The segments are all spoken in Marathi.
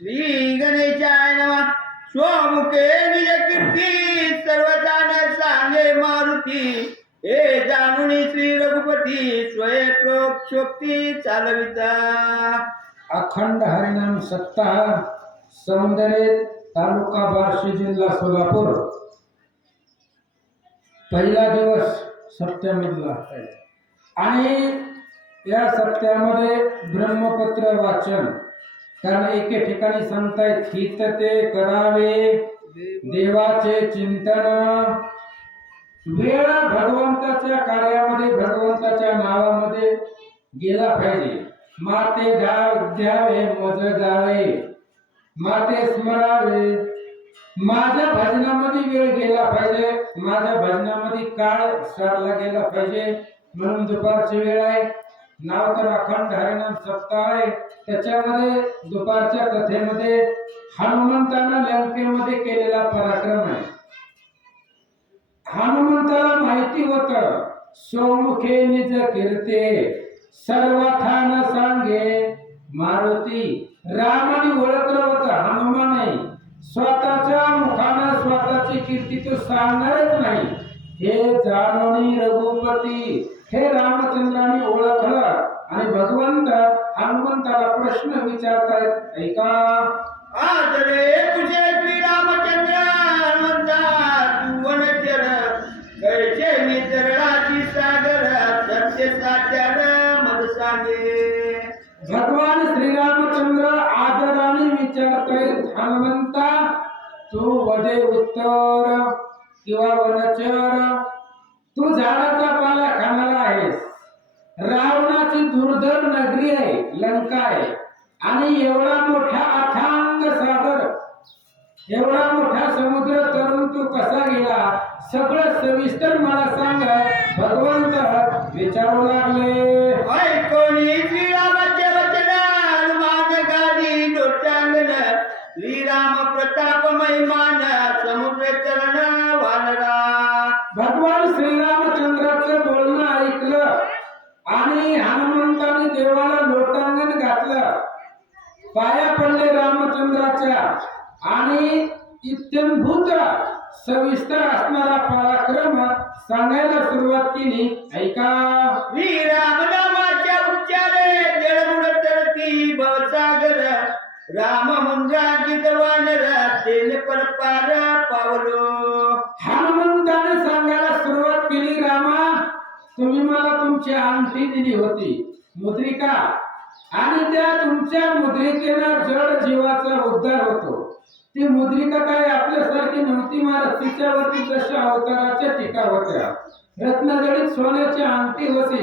श्री गणेशाय नमः. स्वमुखे निज कीर्ती सर्वजण सांगे मारुती. हे जाणून श्री रघुपती स्वये प्रोक्षोक्ती चालविता. अखंड हरिनाम सप्ताह सौंदर्य तालुका बार्शी जिल्हा सोलापूर. पहिला दिवस सप्त्यामधला आणि या सप्त्यामध्ये ब्रह्मपत्र वाचन. कारण एके ठिकाणी सांगतायत हित ते करावे देवाचे चिंतन. वेळ भगवंताच्या कार्यामध्ये भगवंताच्या नावामध्ये गेला पाहिजे. माते द्यावे मज जावे माते स्मरावे. माझ्या भजनामध्ये वेळ गेला पाहिजे. माझ्या भजनामध्ये काळ सारला गेला पाहिजे. म्हणून दुपारची वेळ आहे. नाव तर अखंड हरिनाम सप्ताह आहे. त्याच्यामध्ये दुपारच्या कथेमध्ये हनुमंतानं लंकेमध्ये केलेला पराक्रम आहे. हनुमंताला माहिती होत स्वमुखे निज कीर्ते सर्वथान सांगे मारुती. रामाने ओळखलं होतं हनुमाने स्वतःच्या मुखानं स्वतःची कीर्ती तो सांगणारच नाही. हे जाणून रघुपती हे रामचंद्राने ओळखलं आणि भगवंत हनुमंताला प्रश्न विचारतायत. ऐका. आज रे तुझे श्री रामचंद्र हनुमंता तू वनचर कैसे निचरणाची सागर सत्य साचार मद सांगे. भगवान श्रीरामचंद्र आदराने विचारतायत हनुमंता तू वदे उत्तर किंवा वनचर. तू झाडाचा पाला खाणारा आहेस. रावणाची दुर्धर नगरी आहे लंका आहे. आणि एवढा मोठा अथांग सागर एवढा मोठा समुद्र तरुण तू कसा गेला सगळं सविस्तर मला सांग. भगवंत विचारू लागले. ऐकोनी श्रीरामाचे वचन हनुमान गादी डोटांगण. श्रीराम प्रताप महिमान समुद्र चरण वानरा. भगवान श्रीरामचंद्राचं बोलणं ऐकलं आणि हनुमंताने देवाला लोटांगण घातलं. पाया पडले रामचंद्राच्या आणि इत्यंभूत सविस्तर असणारा पराक्रम सांगायला सुरुवात केली. ऐका. श्रीराम नामाच्या उच्चारे जळमुळ तरती भवसागर. राम मुंजागीत वानर तेल परपार पावलो. हनुमंताने सांगायला सुरुवात केली. रामा तुम्ही मला तुमची अंगठी दिली होती मुद्रिका आणि त्या तुमच्या मुद्रिकेनं जड जीवाचा उद्धार होतो. ती मुद्रिका काय आपल्यासारखी नव्हती. मला तिच्यावरती दशा अवताराच्या टीका होत्या. रत्नजडित सोन्याची अंगठी होती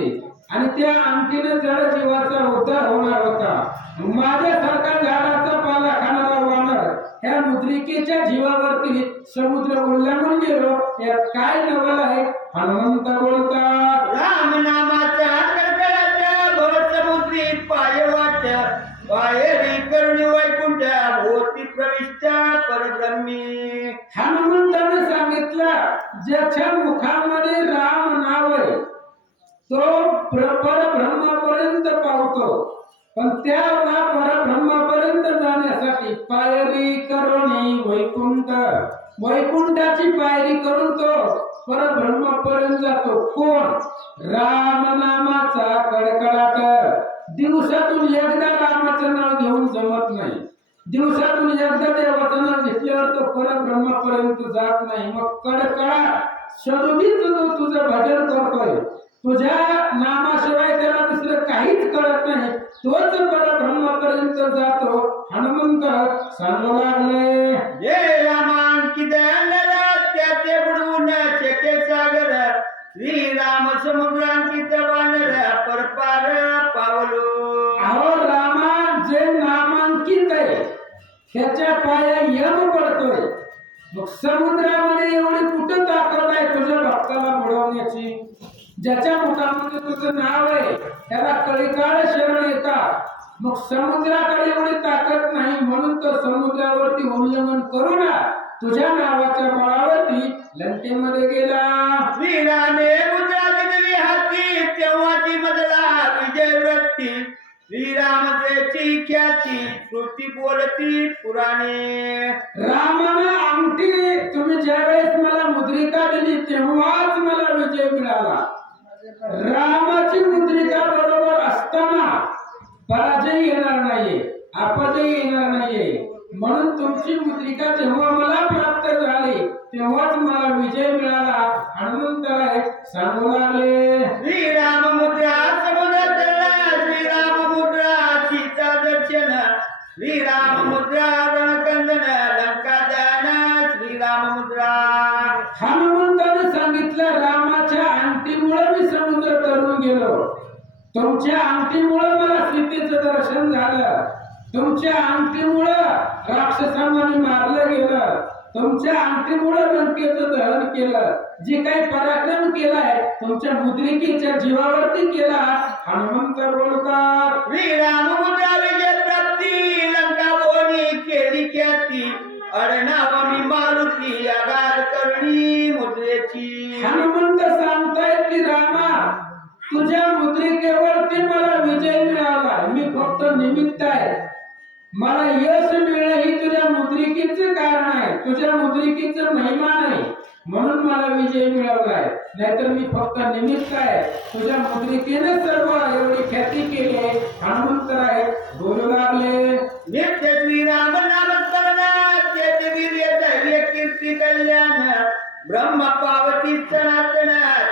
आणि त्या अंगठीने जड जीवाचा उद्धार होणार होता. माझ्यासारखा झाडाचा पाला खाणारा वानर ह्या मुद्रिकेच्या जीवावरती समुद्र उल्लंघून गेलो. यात काय नवल आहे. हनुमंत बोलतात. राम नामाच्या कडकडाच्या भवसमुद्री पाय वाट. बाहेरी करुणी वैकुंठ भोवती प्रविष्ट परब्रह्मी. हनुमंताने सांगितलं ज्याच्या मुखामध्ये राम नाव आहे तो परब्रह्मापर्यंत पावतो. पण त्या परब्रह्मापर्यंत जाण्यासाठी पायरी करुणी वैकुंठ. वैकुंठाची पायरी करून तो परब्रह्मापर्यंत जातो. कोण. राम नामाचा कडकडाट. दिवसातून एकदा रामाचं नाव घेऊन जमत नाही. दिवसातून एकदा देवाचं नाव घेतल्यावर तो परब्रह्मापर्यंत जात नाही. मग कडकडाट सदुगीच तो तुझं भजन करतोय. तुझ्या नामाशिवाय त्याला दुसरं काहीच कळत नाही. तोच परब्रह्मापर्यंत जातो. हनुमंत सांगू लागले. जे रामांकित त्याचे बुडवून शेते सागर. श्रीराम समुद्रांकित वानर परपार पावलो. अहो रामा जे नामांकित आहे त्याच्या पाया यम पडतोय. मग समुद्रामध्ये एवढी कुठं ताकद आहे तुझ्या भक्ताला बुडवण्याची. ज्याच्या मुखामध्ये तुझं नाव आहे त्याला कळीकाळ शरण येतात. मग समुद्राकडे एवढी ताकद नाही म्हणून तो समुद्रावरती उल्लंघन करू ना तुझ्या नावाच्या बळावरती लंकेमध्ये गेला. श्रीरामे मुद्रा दिली हाती तेव्हाची मजला विजय वृत्ती. श्रीरामतेची ख्याती श्रुती बोलती पुराणे. रामानं अंगठी तुम्ही ज्या वेळेस मला मुद्रिका दिली तेव्हाच मला विजय मिळाला. रामाची मुद्रिका बरोबर असताना पराजय येणार नाहीये, अपजय येणार नाहीये. म्हणून तुमची मुद्रिका जेव्हा मला प्राप्त झाली तेव्हाच मला विजय मिळाला. हनुमंताला सांगू लागले, श्रीराम मुद्रा समुद्र तरला, श्रीराम मुद्रा सीता दर्शन, श्रीराम मुद्रा रणकंदन लंका दहन, श्रीराम मुद्रा. हनुमंताने सांगितलं, रामाच्या अंगठीमुळे मी समुद्र तरून गेलो. तुमच्या अंगठीमुळे मला सीतेचं दर्शन झालं. तुमच्या अंगठीमुळे राक्षसांना मी मारलं गेलं. तुमच्या अंगठीमुळे लंकेचं दहन केलं. जे काही पराक्रम केलाय तुमच्या मुद्रिकेच्या जीवावरती केला. हनुमंत बोलतात, श्रीराम मुद्रा विजय प्राप्ती, लंका बोनी केली ख्याती, अडनावनी मारुती आगार करणी मुद्रेची. हनुमंत सांगतायत की रामा, तुझ्या मुद्रिकेवरती मला विजय मिळाला. मी फक्त निमित्त आहे. मला यश मिळणं ही तुझ्या मुद्रिकेचं कारण आहे, तुझ्या मुद्रिकेचं महिमा नाही म्हणून मला विजय मिळवलाय. नाहीतर मी फक्त निमित्त आहे. तुझ्या मुद्रिकेने सर्व एवढी ख्याती केली. हनुमंतराय बोलू लागले, नित्य श्रीराम नामस्मरण, चेत वीर्य धैर्य कीर्ती कल्याण, ब्रह्म पावती सनातन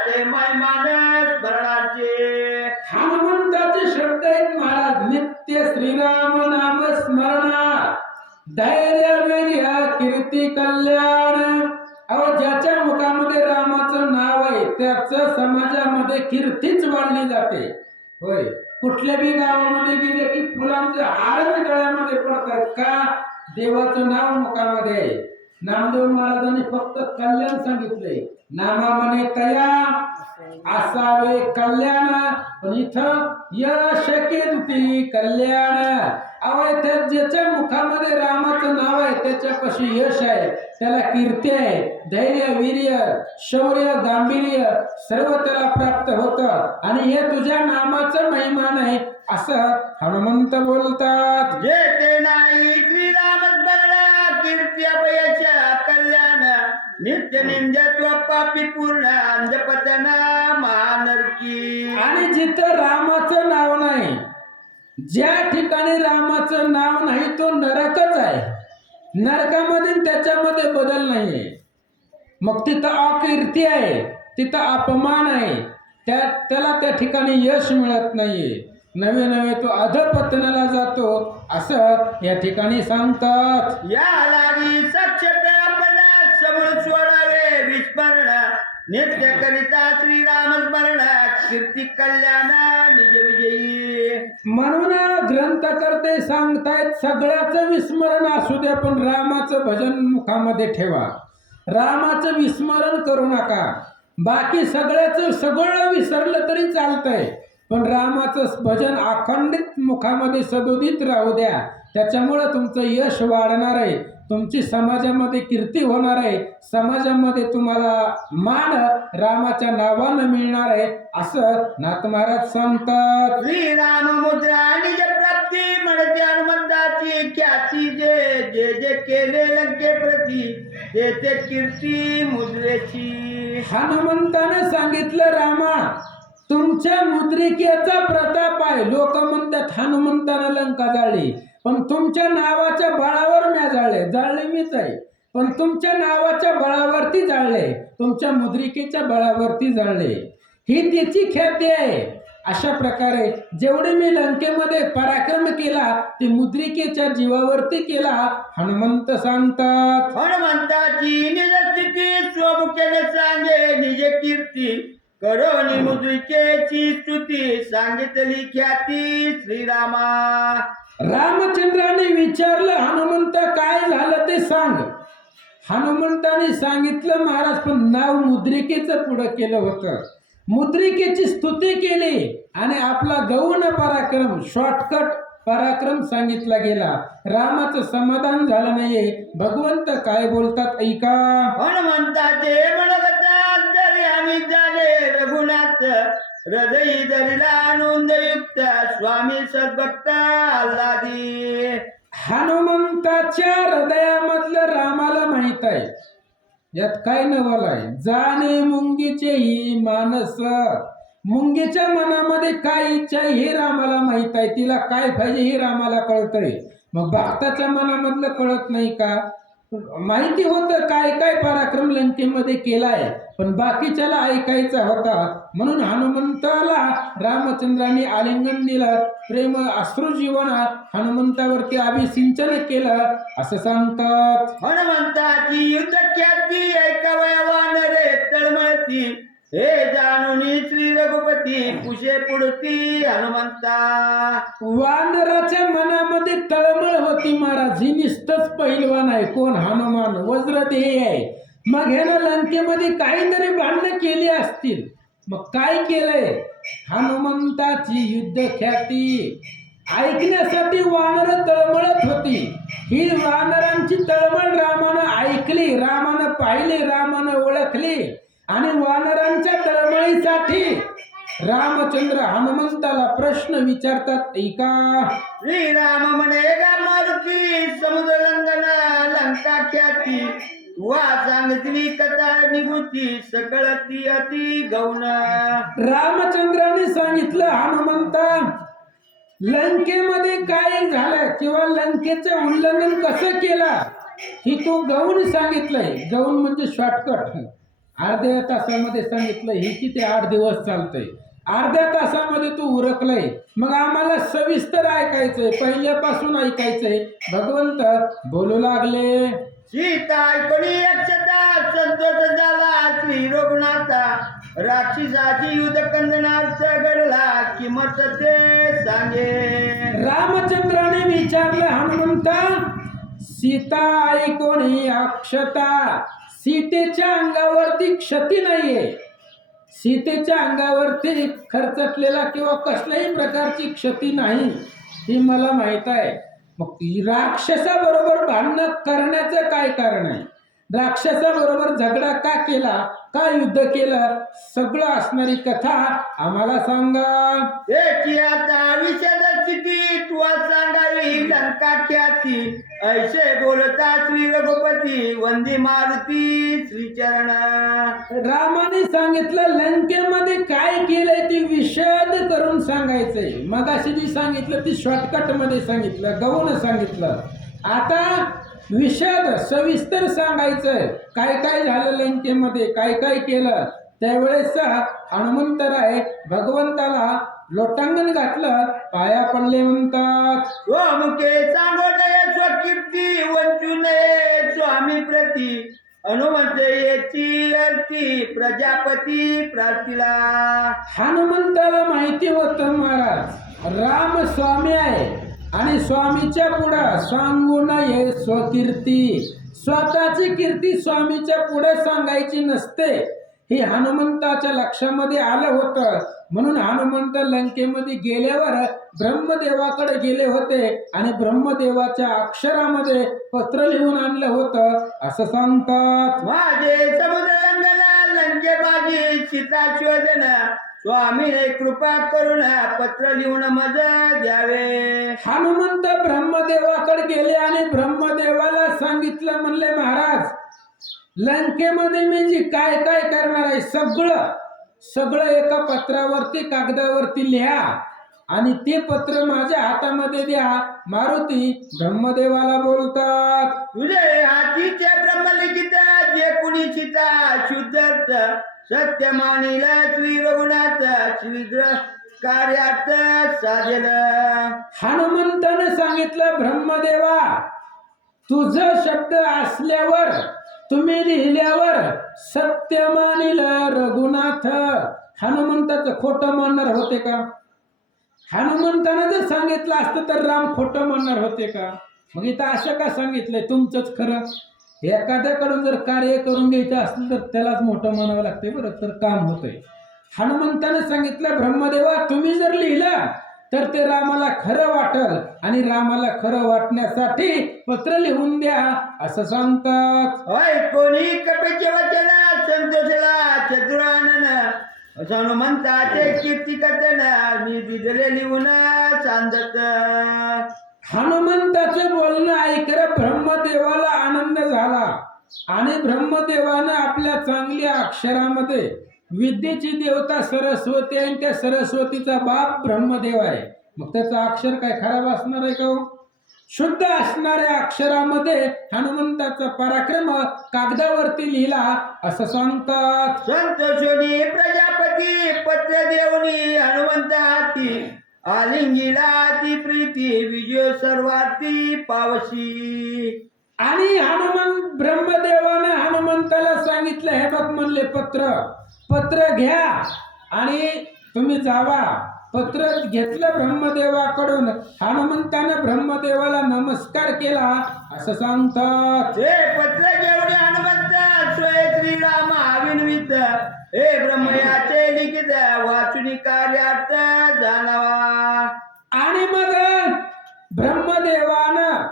ते महिमान स्मरणाचे. हनुमंताचे शब्द आहेत महाराज. नित्य श्रीराम नाम स्मरण, धैर्य वीर्य कीर्ती कल्याण. अहो, ज्याच्या मुखामध्ये रामाचं नाव आहे त्याचं समाजामध्ये कीर्तीच वाढली जाते. होय, कुठल्या बी गावामध्ये गेले की फुलांचे हारच गळ्यामध्ये पडतात का? देवाचं नाव मुखामध्ये आहे. नामदेव महाराजांनी फक्त कल्याण सांगितलंय. नामा म्हणे तया असावे कल्याण, पण इथं यश कीर्ती कल्याण. अहो, ज्याच्या मुखामध्ये रामाचं नाव आहे त्याच्यापाशी यश आहे, त्याला कीर्ती आहे, धैर्य वीर्य शौर्य गांभीर्य सर्व त्याला प्राप्त होतं. आणि हे तुझ्या नामाचं महिमान आहे असं हनुमंत बोलतात. जे ते नाही श्रीराम स्मरण, कीर्ती अपयश कल्याण, नित्य निंदत्व पापी पूर्ण अंधपतन महानरकी. आणि जिथं रामाचं नाव नाही, ज्या ठिकाणी रामाचं नाव नाही तो नरकच आहे. नरकामध्ये त्याच्यामध्ये बदल नाहीये. मग तिथं अकीर्ती आहे, तिथं अपमान आहे, त्याला त्या ठिकाणी यश मिळत नाहीये. नवे नवे तो अधपतनाला जातो असं या ठिकाणी सांगतात. या लागी सक्षत आपण समूळ सोडावे विस्मरण, नित्य करिता श्रीराम स्मरण, कीर्ती कल्याण निज विजयी. म्हणून ग्रंथकर्ते सांगतायत, सगळ्याचं विस्मरण असू द्या पण रामाचं भजन मुखामध्ये ठेवा. रामाचं विस्मरण करू नका. बाकी सगळं विसरलं तरी चालतंय, पण रामाचं भजन अखंडित मुखामध्ये सदोदित राहू द्या. त्याच्यामुळं तुमचं यश वाढणार आहे, तुमची समाजामध्ये कीर्ती होणार आहे, समाजामध्ये तुम्हाला मान रामाच्या नावानं मिळणार आहे असं नाथ महाराज सांगतात. श्रीराम मुद्रा निज प्राप्ती, म्हणते हनुमंताची ख्याती. जे जे जे केले लंके प्रती, ते ते कीर्ती मुद्रेची. हनुमंताने सांगितलं, रामा तुमच्या मुद्रिकेचा प्रताप आहे. लोक म्हणतात हनुमंतानं लंका जाळली, पण तुमच्या नावाच्या बळावर म्या जाळले मीच आहे. पण तुमच्या नावाच्या बळावरती जाळले, तुमच्या मुद्रिकेच्या बळावरती जाळले, ही त्याची ख्याती आहे. अशा प्रकारे जेवढे मी लंकेमध्ये पराक्रम केला ते मुद्रिकेच्या जीवावरती केला हनुमंत सांगतात. हनुमंताची निज स्थिती स्वमुखेने सांगे निज कीर्ती, करोनी मुद्रिकेची स्तुती, सांगितली ख्याती श्रीरामा. रामचंद्राने विचारलं, हनुमंत काय झालं ते सांग. हनुमंताने सांगितलं, महाराज पण नाव मुद्रिकेचं पुढं केलं होतं, मुद्रिकेची स्तुती केली आणि आपला गौण पराक्रम शॉर्टकट पराक्रम सांगितला गेला. रामाचं समाधान झालं नाहीये. भगवंत काय बोलतात ऐका. हनुमंताचे मनगता अंतर्यामी झाले रघुनाथ, हृदयी धरिला नोंदयुक्त स्वामी सद्भक्त आल्हादी. हनुमंताच्या हृदयामधलं रामाला माहित आहे, यात काय नवल आहे. जाणे मुंगीचे ही मानस, मुंगीच्या मनामध्ये काय इच्छा आहे हे रामाला माहित आहे. तिला काय पाहिजे हे रामाला कळतंय. मग भक्ताच्या मनामधलं कळत नाही का? माहिती होतं काय काय पराक्रम लंकेमध्ये केलाय, पण बाकीच्याला ऐकायचा होता. म्हणून हनुमंताला रामचंद्राने आलिंगन दिलं, प्रेम अश्रू जीवनात हनुमंतावरती अभिसिंचन केलं असं सांगतात. हनुमंताची युद्ध ख्याती ऐकावया वानरे तळमळती, हे जाणून श्री रघुपती कुशे पुढती हनुमंता. वानराच्या मनामध्ये तळमळ होती महाराज. ही निस्तच पैलवान आहे. कोण? हनुमान वज्रदेही आहे. मग ह्यानं लंकेमध्ये काहीतरी भांडणं केली असतील. मग काय केलंय? हनुमंताची युद्ध ख्याती ऐकण्यासाठी वानर तळमळत होती. ही वानरांची तळमळ रामानं ऐकली, रामानं पाहिली, रामानं ओळखली. आणि वानरांच्या तळमळीसाठी रामचंद्र हनुमंताला प्रश्न विचारतात. ऐका. श्रीराम म्हणे गा मारुती, समुद्र लंघना लंका ख्याती, वा सांगितली कथा निभूती, सकळती अति गौण. रामचंद्राने सांगितलं, हनुमंता लंकेमध्ये काय झालं किंवा लंकेचं उल्लंघन कसं केलं ही तू गौण सांगितलंय. गौण म्हणजे शॉर्टकट. अर्ध्या तासामध्ये सांगितलं. हे किती 8 दिवस चालतंय. अर्ध्या तासामध्ये तू उरकलंय. मग आम्हाला सविस्तर ऐकायचंय, पहिल्यापासून ऐकायचंय. भगवंत बोलू लागले. सीता ऐकणी अक्षता, संतोष झाला श्री रघुनाथा, राक्षसाची युद्ध कंदनार्थ घडला, किंमत ते सांगे. रामचंद्राने विचारलं, हनुमंता सीता ऐकोणी अक्षता, सीतेच्या अंगावरती क्षती नाहीये. सीतेच्या अंगावरती खर्चटलेला किंवा कसल्याही प्रकारची क्षती नाही, ही मला माहित आहे. मग राक्षसाबरोबर भांडण करण्याचं काय कारण आहे? राक्षसाबरोबर झगडा का केला, का युद्ध केलं, सगळं असणारी कथा आम्हाला सांगा. त्याची आता विषद स्थिती तुला सांगावी लंका ख्याती, ऐसे बोलता श्री रघुपती, वंदी मारुती श्रीचरण. रामाने सांगितलं लंकेमध्ये काय केलंय ती विशद करून सांगायचंय. मगाशी जी सांगितलं ती शॉर्टकट मध्ये सांगितलं, गौण सांगितलं. आता विशद सविस्तर सांगायचंय. काय काय झालं लंकेमध्ये, काय काय केलं. त्यावेळेस हनुमंतराय भगवंताला लोटांगण घातलं, पाया पडले. म्हणतात, स्वमुखे सांगो नये स्वकीर्ती, वंचू नये स्वामी प्रती, हनुमंत याची अर्ती प्रजापती प्रार्थीला. हनुमंताला माहिती होतं महाराज राम स्वामी आहे आणि स्वामीच्या पुढं सांगू नये स्वकीर्ती. स्वतःची कीर्ती स्वामीच्या पुढे सांगायची नसते, हे हनुमंताच्या लक्षामध्ये आलं होतं. म्हणून हनुमंत लंकेमध्ये गेल्यावर ब्रह्मदेवाकडे गेले होते आणि ब्रह्मदेवाच्या अक्षरामध्ये पत्र लिहून आणलं होतं असं सांगतात. माझे समुद्र लंघना लंके बाजी सीता शोधन, स्वामीने कृपा करून पत्र लिहून मज द्यावे. हनुमंत ब्रह्मदेवाकडे गेले आणि ब्रह्मदेवाला सांगितलं, म्हणले महाराज लंकेमध्ये मी जी काय काय करणार आहे सगळं सगळं एका पत्रावरती कागदावरती लिहा आणि ते पत्र माझ्या हातामध्ये द्या. मारुती ब्रह्मदेवाला बोलतात, तुझे हातीचे ब्रह्मलिखित जे कुणी चिता शुद्ध सत्य मानिला श्री रघुनाथ, श्रीद्र कार्यात साधेल. हनुमंतानं सांगितलं, ब्रह्मदेवा तुझं शब्द असल्यावर तुम्ही लिहिल्यावर सत्य मानिलं रघुनाथ. हनुमंताचं खोटं मानणार होते का? हनुमंतानं जर सांगितलं असतं तर राम खोटं मानणार होते का? मग इथं असं का सांगितलंय तुमचंच खरं? एखाद्याकडून जर कार्य करून घ्यायचं असलं तर त्यालाच मोठं मानावं लागते, बरं तर काम होतंय. हनुमंतानं सांगितलं, ब्रह्मदेवा तुम्ही जर लिहिलं तर ते रामाला खरं वाटल आणि रामाला खरं वाटण्यासाठी पत्र लिहून द्या असं सांगतात. कोणी कपेचे वचन संतोषला चतुरानन, हनुमंताचे कीर्ती कथन मी दिदले लिहून सांगत. हनुमंताचं बोलणं ऐकलं ब्रह्मदेवाला आनंद झाला आणि ब्रह्मदेवानं आपल्या चांगल्या अक्षरामध्ये विद्येची देवता सरस्वती आहे आणि त्या सरस्वतीचा बाप ब्रह्मदेव आहे. मग त्याचं अक्षर काय खराब असणार आहे का हो? शुद्ध असणाऱ्या अक्षरामध्ये हनुमंताचा पराक्रम कागदावरती लिहिला असं सांगतात. संतोषोनी प्रजापती पत्र देवनी हनुमंत हाती आलिंगीला ती प्रीती विजय सर्वाती पावशी. आणि ब्रह्मदेवानं हनुमंताला सांगितलं, हे बघ म्हणले पत्र घ्या आणि तुम्ही जावा. पत्र घेतलं ब्रह्मदेवाकडून. हनुमंतानं ब्रह्मदेवाला नमस्कार केला असं सांगतात. हे पत्र घेऊन हनुमंत स्वय श्रीराम विनवित हे ब्रह्मयाचे लिखित वाचुनी कार्यार्थ जाणावा. आणि मग ब्रह्मदेवानं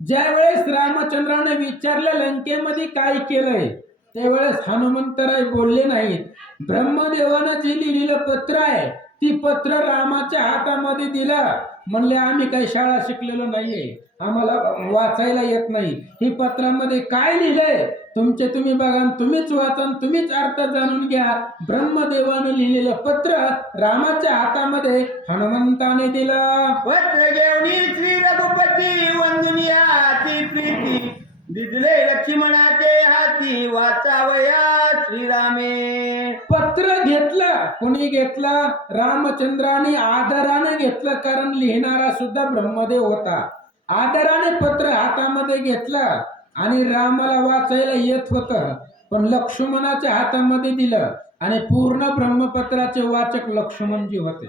ज्यावेळेस रामचंद्राने विचारलं लंकेमध्ये काय केलंय, त्यावेळेस हनुमंतराय बोलले नाहीत. ब्रह्मदेवानं जे लिहिलेलं पत्र आहे ती पत्र रामाच्या हातामध्ये दिलं. म्हणले आम्ही काही शाळा शिकलेलो नाहीये, आम्हाला वाचायला येत नाही. ही पत्रामध्ये काय लिहिलंय तुम्ही बघा, तुम्हीच वाचा, तुम्हीच अर्थ जाणून घ्या. ब्रह्मदेवानं लिहिलेलं पत्र रामाच्या हातामध्ये हनुमंताने दिलं. पत्र घेऊन श्री रघुपती वंदुनिया ती प्रीती दिदले लक्ष्मणाचे हाती वाचावया श्रीरामे. पत्र घेतलं. कोणी घेतलं? रामचंद्राने आदराने घेतलं, कारण लिहिणारा सुद्धा ब्रह्मदेव होता. आदराने पत्र हातामध्ये घेतलं आणि रामाला वाचायला येत होतं, पण लक्ष्मणाच्या हातामध्ये दिलं. आणि पूर्ण ब्रह्मपत्राचे वाचक लक्ष्मणजी होते.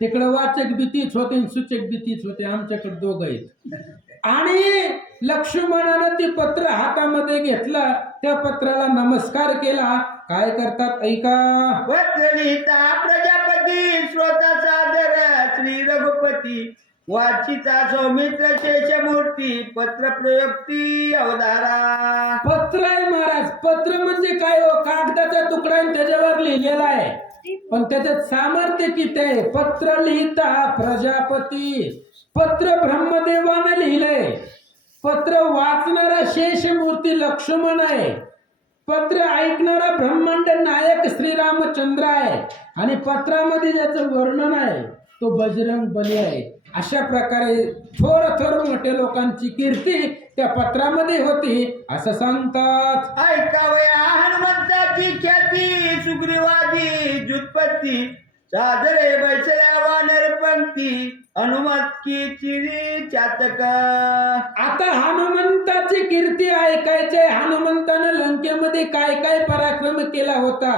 तिकडे वाचक भीतीच होते आणि सूचक भीतीच होते. आमच्याकडे दोघं आहेत. आणि लक्ष्मणानं ते पत्र हातामध्ये घेतलं, त्या पत्राला नमस्कार केला. काय करतात ऐका. पत्र लिहिता प्रजापती स्वतः सादर श्री रघुपती वाचिता सौमित्र शेषमूर्ती पत्र प्रयोक्ती अवधारा. पत्र आहे महाराज. पत्र म्हणजे काय हो? कागदाचा तुकडा आहे, त्याच्यावर लिहिलेला आहे, पण त्याच्यात सामर्थ्य किती आहे. पत्र लिहिता प्रजापती, पत्र ब्रह्मदेवाने लिहिलंय. पत्र वाचणारा शेषमूर्ती लक्ष्मण आहे. पत्र ऐकणारा ब्रह्मांड नायक श्रीरामचंद्र आहे. आणि पत्रामध्ये ज्याचं वर्णन आहे तो बजरंग बली आहे. अशा प्रकारे थोर मोठ्या लोकांची कीर्ती त्या पत्रामध्ये होती असं सांगतात. ऐकावया हनुमंताची ख्याती सुग्रीवादी जुत्पत्ती सादरे बैसल्या वानर पंक्ती हनुमत की चिरी चातक. आता हनुमंताची कीर्ती ऐकायचे. हनुमंतानं लंकेमध्ये काय काय पराक्रम केला होता,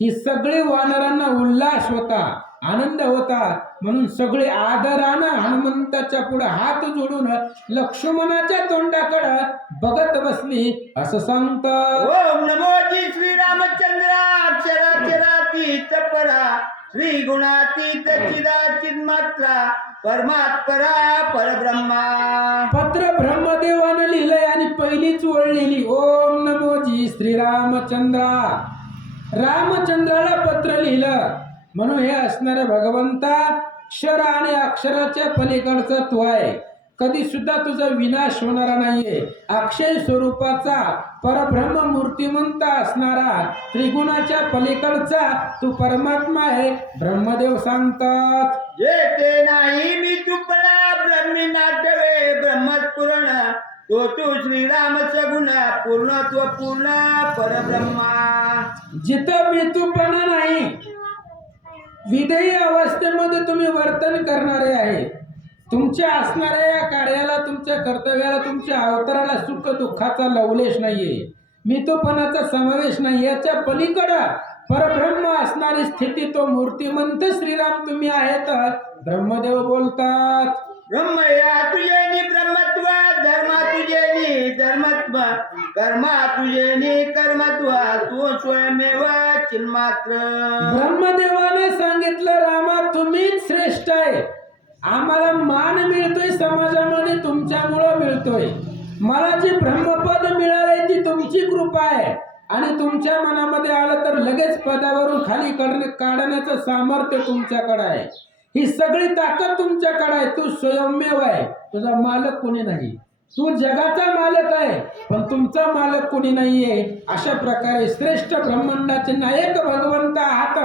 ही सगळे वानरांना उल्हास होता, आनंद होता. म्हणून सगळे आदरानं हनुमंताच्या पुढे हात जोडून लक्ष्मणाच्या तोंडाकडे बघत बसली असं सांगतात. ओम नमो जी श्रीरामचंद्रा अक्षराक्षरातीत परा श्री गुणातीत चिदाचिन्मात्रा परमात्परा परब्रह्मा. पत्र ब्रह्मदेवानं लिहिलंय आणि पहिलीच ओळ लिहिली ओम नमो जी श्रीरामचंद्रा. रामचंद्राला पत्र लिहिलं. म्हणून हे असणाऱ्या भगवंता अक्षर आणि अक्षराच्या पलीकडचा तू आहे. कधी सुद्धा तुझा विनाश होणारा नाहीये. अक्षय स्वरूपाचा परब्रह्म मूर्तिमंत असणारा त्रिगुणाच्या पलीकडचा तू परमात्मा आहे ब्रह्मदेव सांगतात. जे ते नाही मी तुपणा ब्रह्मी नाटवे ब्रह्मपुरण तो तू श्रीराम सगुण पूर्णत्व पूर्ण परब्रह्मा. जिथं मितूपणा नाही, विधेयी अवस्थेमध्ये तुम्ही वर्तन करणारे आहे. तुमच्या असणाऱ्या या कार्याला, तुमच्या कर्तव्याला, तुमच्या अवताराला सुख दुःखाचा लवलेश नाहीये, मितूपणाचा समावेश नाही. याच्या पलीकडं परब्रह्म असणारी स्थिती तो मूर्तिमंत श्रीराम तुम्ही आहेत ब्रह्मदेव बोलतात. ब्रह्म या तुझे ब्रह्मत्व धर्मा तुझे धर्मत्व कर्मा तुझे कर्मत्व तू स्वयमेव चिन्मात्र. ब्रह्मदेवाने सांगितलं रामा तुम्हीच श्रेष्ठ आहे. आम्हाला मान मिळतोय समाजामध्ये तुमच्यामुळं मिळतोय. मला जी ब्रह्मपद मिळालंय ती तुमची कृपा आहे. आणि तुमच्या मनामध्ये आलं तर लगेच पदावरून खाली काढण्याचं सामर्थ्य तुमच्याकडे आहे. ही सगळी ताकद तुमच्याकडे आहे. तू स्वयंमेव आहे. तुझा मालक कोणी नाही. तू जगाचा मालक आहे, पण तुमचा मालक कोणी नाहीये. अशा प्रकारे श्रेष्ठ ब्रह्मांडाचे नायक भगवंत आहात.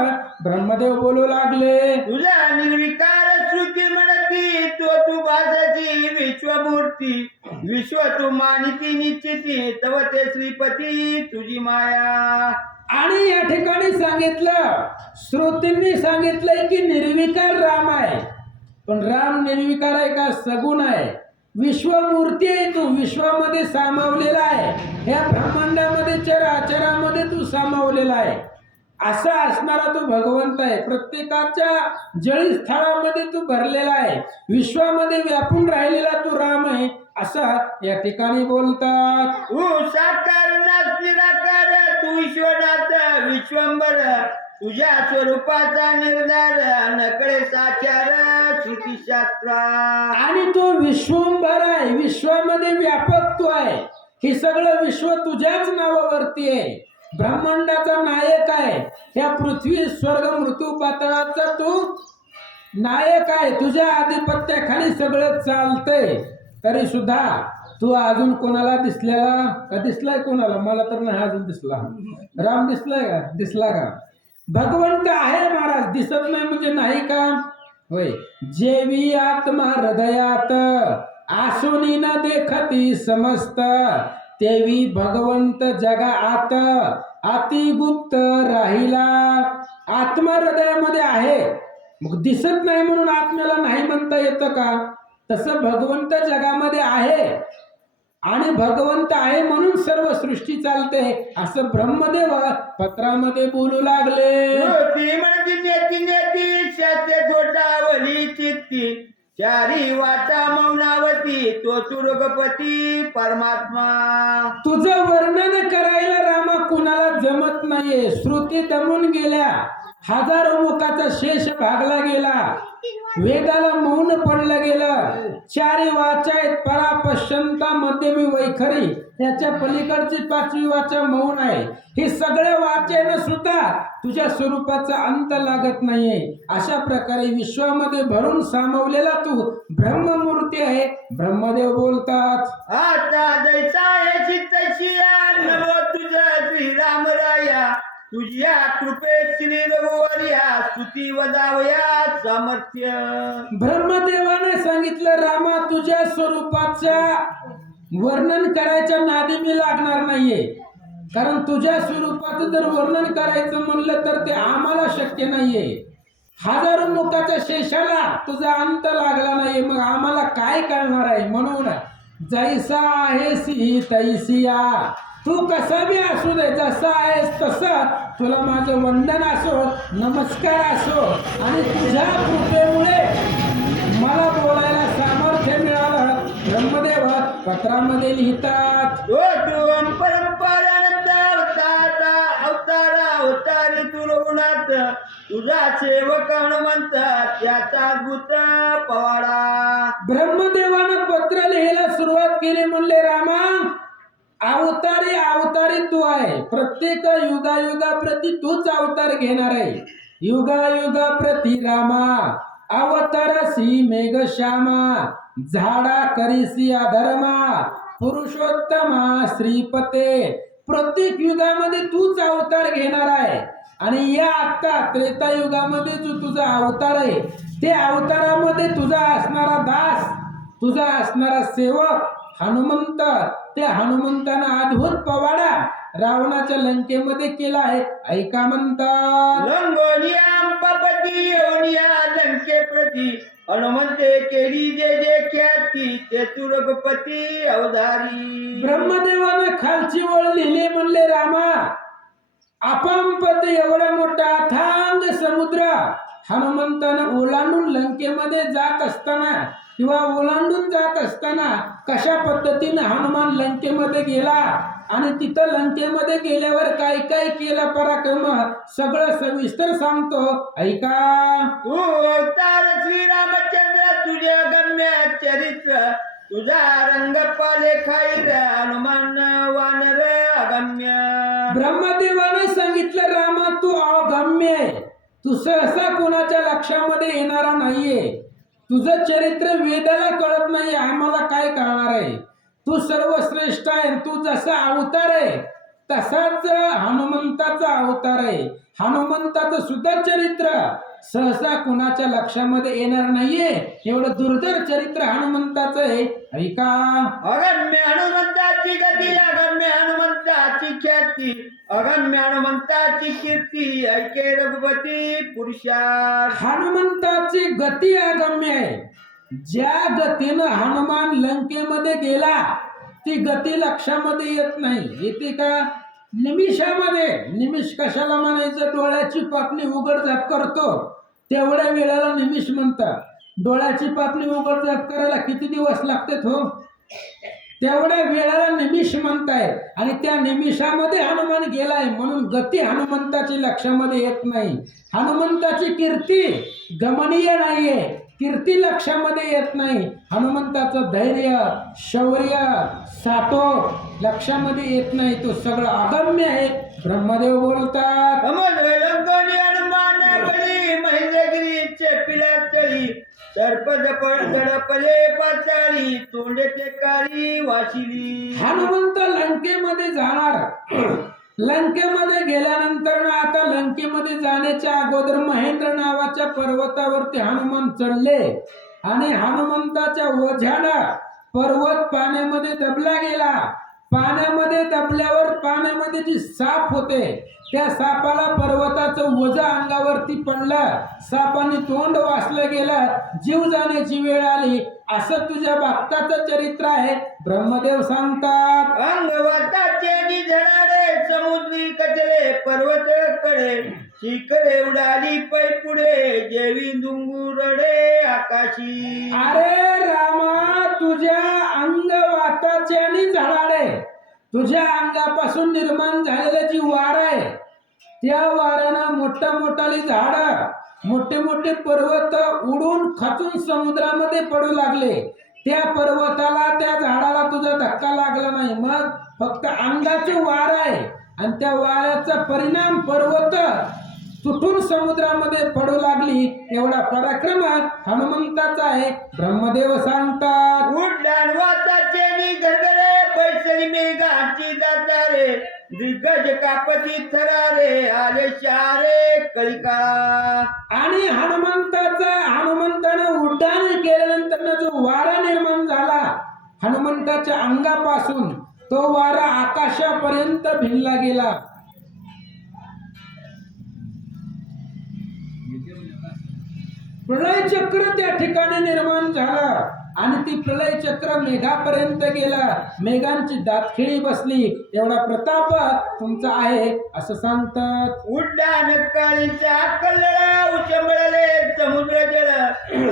ब्रह्मदेव बोलू लागले, तुझा निर्विकार श्रुती म्हणती तू भासाची विश्वमूर्ती. विश्व तू मानिती निश्चिती तव ते श्रीपती तुझी माया. आणि या ठिकाणी सांगितलं, श्रोतींनी सांगितलंय की निर्विकार राम आहे. पण राम निर्विकार आहे का? सगुण आहे. विश्वमूर्ती आहे. तू विश्वामध्ये सामावलेला आहे. या ब्रह्मांडामध्ये चराचरामध्ये तू सामावलेला आहे. असा असणारा तू भगवंत आहे. प्रत्येकाच्या जळी स्थळामध्ये तू भरलेला आहे. विश्वामध्ये व्यापून राहिलेला तू राम आहे, असं या ठिकाणी बोलतात. तू साकार नाच निराकार तू ईश्वरनाथ विश्वंभर. तुझ्या स्वरूपाचा निर्धार नकळे साचार श्रुतीशास्त्रा. आणि तो विश्वंभर आहे. विश्वामध्ये व्यापक तू आहे. हे सगळं विश्व तुझ्याच नावावरती आहे. ब्रह्मांडाचा नायक आहे. या पृथ्वी स्वर्ग मृत्यू पाताळाचा तू नायक आहे. तुझ्या आधिपत्याखाली सगळं चालतंय. तरी सुद्धा तू अजून कोणाला दिसलेला का? दिसलाय कोणाला? मला तर नाही अजून दिसला. राम दिसलाय का? दिसला का? भगवंत आहे महाराज. दिसत नाही म्हणजे नाही का? होय. जेवी आत्मा हृदयात आसुनी न देखती समस्त. तेवी भगवंत जगा आत अतिगुप्त राहिला. आत्मा हृदयामध्ये आहे. मग दिसत नाही म्हणून आत्म्याला नाही म्हणता येतं का? तसं भगवंत जगामध्ये आहे. आणि भगवंत आहे म्हणून सर्व सृष्टी चालते, असं ब्रह्मदेव पत्रामध्ये बोलू लागले. ती म्हणजे नेती नेती शास्त्रे थोटावली चित्ती. चारी वाटा मौनावती तो तुरगपती परमात्मा. तुझं वर्णन करायला रामा कुणाला जमत नाहीये. श्रुती दमून गेल्या. हजारो मुखाचा शेष भागला गेला. वेदाला मौन पडलं गेलं. चारी वाचा आहेत. परा पश्चंता मध्यमी वैखरी. त्याच्या पलीकडची पाचवी वाचा मौन आहे. हे सगळे वाचेन सुद्धा तुझ्या स्वरूपाचा अंत लागत नाहीये. अशा प्रकारे विश्वामध्ये भरून सामावलेला तू ब्रह्ममूर्ती आहे. ब्रह्मदेव बोलतात, आता जैसा आहे तशी नमो तुझा श्रीराम राया. तुझ्या कृपेत श्री रघुवर्या स्तुती वदावया सामर्थ्य. ब्रह्मदेवाने सांगितलं, रामा तुझ्या स्वरूपाचा वर्णन करायच्या नादी मी लागणार नाहीये. कारण तुझ्या स्वरूपाचं जर वर्णन करायचं म्हणलं तर ते आम्हाला शक्य नाहीये. हजारो मुखाच्या शेषाला तुझा अंत लागला नाही, मग आम्हाला काय करणार आहे? म्हणून जैसा आहेस तैसिया. तू कसा बी असू दे, जसा आहेस तसं तुला माझं वंदन असो, नमस्कार असो. आणि तुझ्या कृपेमुळे मला बोलायला सामर्थ्य मिळालं. ब्रह्मदेव पत्रामध्ये लिहितात, तू परंपरानंद अवतारी तू रघुनाथ. तुझा सेवक हनुमंत त्याचा अद्भुत पवाडा. ब्रह्मदेवानं पत्र लिहायला सुरुवात केली. म्हणले, रामा अवतारी तू आहे. प्रत्येक युगायुगाप्रती तूच अवतार घेणार आहे. युगायुगाप्रती रामा अवतारसी मेघश्यामा. झाडा करीसी अधर्मा पुरुषोत्तमा श्रीपते. प्रत्येक युगामध्ये तूच अवतार घेणार आहे. आणि या आता त्रेतायुगामध्ये जो तुझा अवतार आहे, ते अवतारामध्ये तुझा असणारा दास, तुझा असणारा सेवक हनुमंत, त्या हनुमंतानं अद्भुत पवाडा रावणाच्या लंकेमध्ये केला आहे. ऐका म्हणतात, लंगोनिया अंबापती येऊनिया लंके प्रती. हनुमंते केली जे जे ख्याती ते तू रघुपती अवधारी. ब्रह्मदेवानं खालची ओळ लिहिली. म्हणले, रामा अपांपत एवढा मोठा अथांग समुद्र हनुमंतानं ओलांडून लंकेमध्ये जात असताना किंवा ओलांडून जात असताना कशा पद्धतीने हनुमान लंकेमध्ये गेला आणि तिथं लंकेमध्ये गेल्यावर काय काय केलं पराक्रम, सगळं सविस्तर सांगतो. ऐका. तू अवतार श्रीरामचंद्र तुझे गम्य चरित्र. तुझा रंग पाले खाईर हनुमान वानर अगम्य. ब्रह्मदेवाने सांगितलं, रामा तू अगम्य आहे. तू सहसा कोणाच्या लक्षामध्ये येणारा नाहीये. तुझं चरित्र वेदाला कळत नाही, आम्हाला काय कळणार आहे? तू सर्वश्रेष्ठ आहे, तू जसा अवतार आहे तसाच हनुमंताचा अवतार आहे. हनुमंताचं सुद्धा चरित्र सहसा कुणाच्या लक्षामध्ये येणार नाहीये, एवढं दुर्धर चरित्र हनुमंताचं आहे. ऐका, अगम्य हनुमंताची गती, अगम्य हनुमंताची ख्याती, अगम्य हनुमंताची कीर्ती, ऐके रघुपती पुरुषार्थ. हनुमंताची गती अगम्य आहे. ज्या गतीनं हनुमान लंकेमध्ये गेला ती गती लक्षामध्ये येत नाही. येते का? निमिषामध्ये. निमिष कशाला म्हणायचं? डोळ्याची पापणी उघडझाप करतो तेवढ्या वेळेला निमिष म्हणतात. डोळ्याची पापणी उघडझाप करायला किती दिवस लागतात हो? तेवढ्या वेळेला निमिष म्हणताय, आणि त्या निमिषामध्ये हनुमान गेलाय, म्हणून गती हनुमंताची लक्षामध्ये येत नाही. हनुमंताची कीर्ती गमनीय नाहीये, कीर्ती लक्षामध्ये येत नाही. हनुमंताचं धैर्य, शौर्य, सातो लक्षामध्ये येत नाही. तो सगळं अगम्य आहे. ब्रह्मदेव बोलतात, समुद्र लंघनी हनुमान बळी, महेंद्रगिरी चेपिला तळी, सर्प दडपले पाताळी, तोंडे ते काळी वाशिली. हनुमंत लंकेमध्ये जाणार. लंकेमध्ये गेल्यानंतर ना, आता लंकेमध्ये जाण्याच्या अगोदर महेंद्र नावाच्या पर्वतावरती हनुमान चढले, आणि हनुमंताच्या ओझ्यानं पर्वत पाण्यामध्ये दबला गेला. पाण्यामध्ये दबल्यावर पाण्यामध्ये जी साप होते, त्या सापाला पर्वताचं ओझं अंगावरती पडलं, सापाने तोंड वासलं गेलं, जीव जाण्याची वेळ आली. असं तुझ्या भक्ताचं चरित्र आहे. ब्रह्मदेव सांगतात, अंगवाताचे निधनारे, समुद्री कचरे पर्वत कडे, शिखरे उडाली पै पुढे, जेवी डुंगुरडे आकाशी. अरे रामा, तुझ्या अंगवाताचे आणि झाडाडे, तुझ्या अंगापासून निर्माण झालेलं जी वार आहे, त्या वाऱ्यानं मोठाली झाडं, मोठे मोठे पर्वत उडून खचून समुद्रामध्ये पडू लागले. त्या पर्वताला, त्या झाडाला तुझा धक्का लागला नाही, मग फक्त अंगाचे वार आहे, आणि त्या वाऱ्याचा परिणाम पर्वत तुटून समुद्रामध्ये पडू लागली. एवढा पराक्रम हनुमंताचा आहे. ब्रह्मदेव सांगतात, उड्डाण वाताचे निगरगरे, बैसरी मेघाची दातारे, दिग्गज कापती थरारे, आले शारे कळिका. आणि हनुमंतानं उड्डाण केल्यानंतर जो वारा निर्माण झाला हनुमंताच्या अंगापासून, तो वारा आकाशापर्यंत भिनला गेला. प्रलय चक्र त्या ठिकाणी निर्माण झालं, आणि ती प्रलय चक्र मेघापर्यंत गेला. मेघांची दातखिळी बसली. एवढा प्रताप तुमचा आहे असं सांगतात. उड्डाण काळीचा कल्लळा, उचंबळले समुद्र जळ,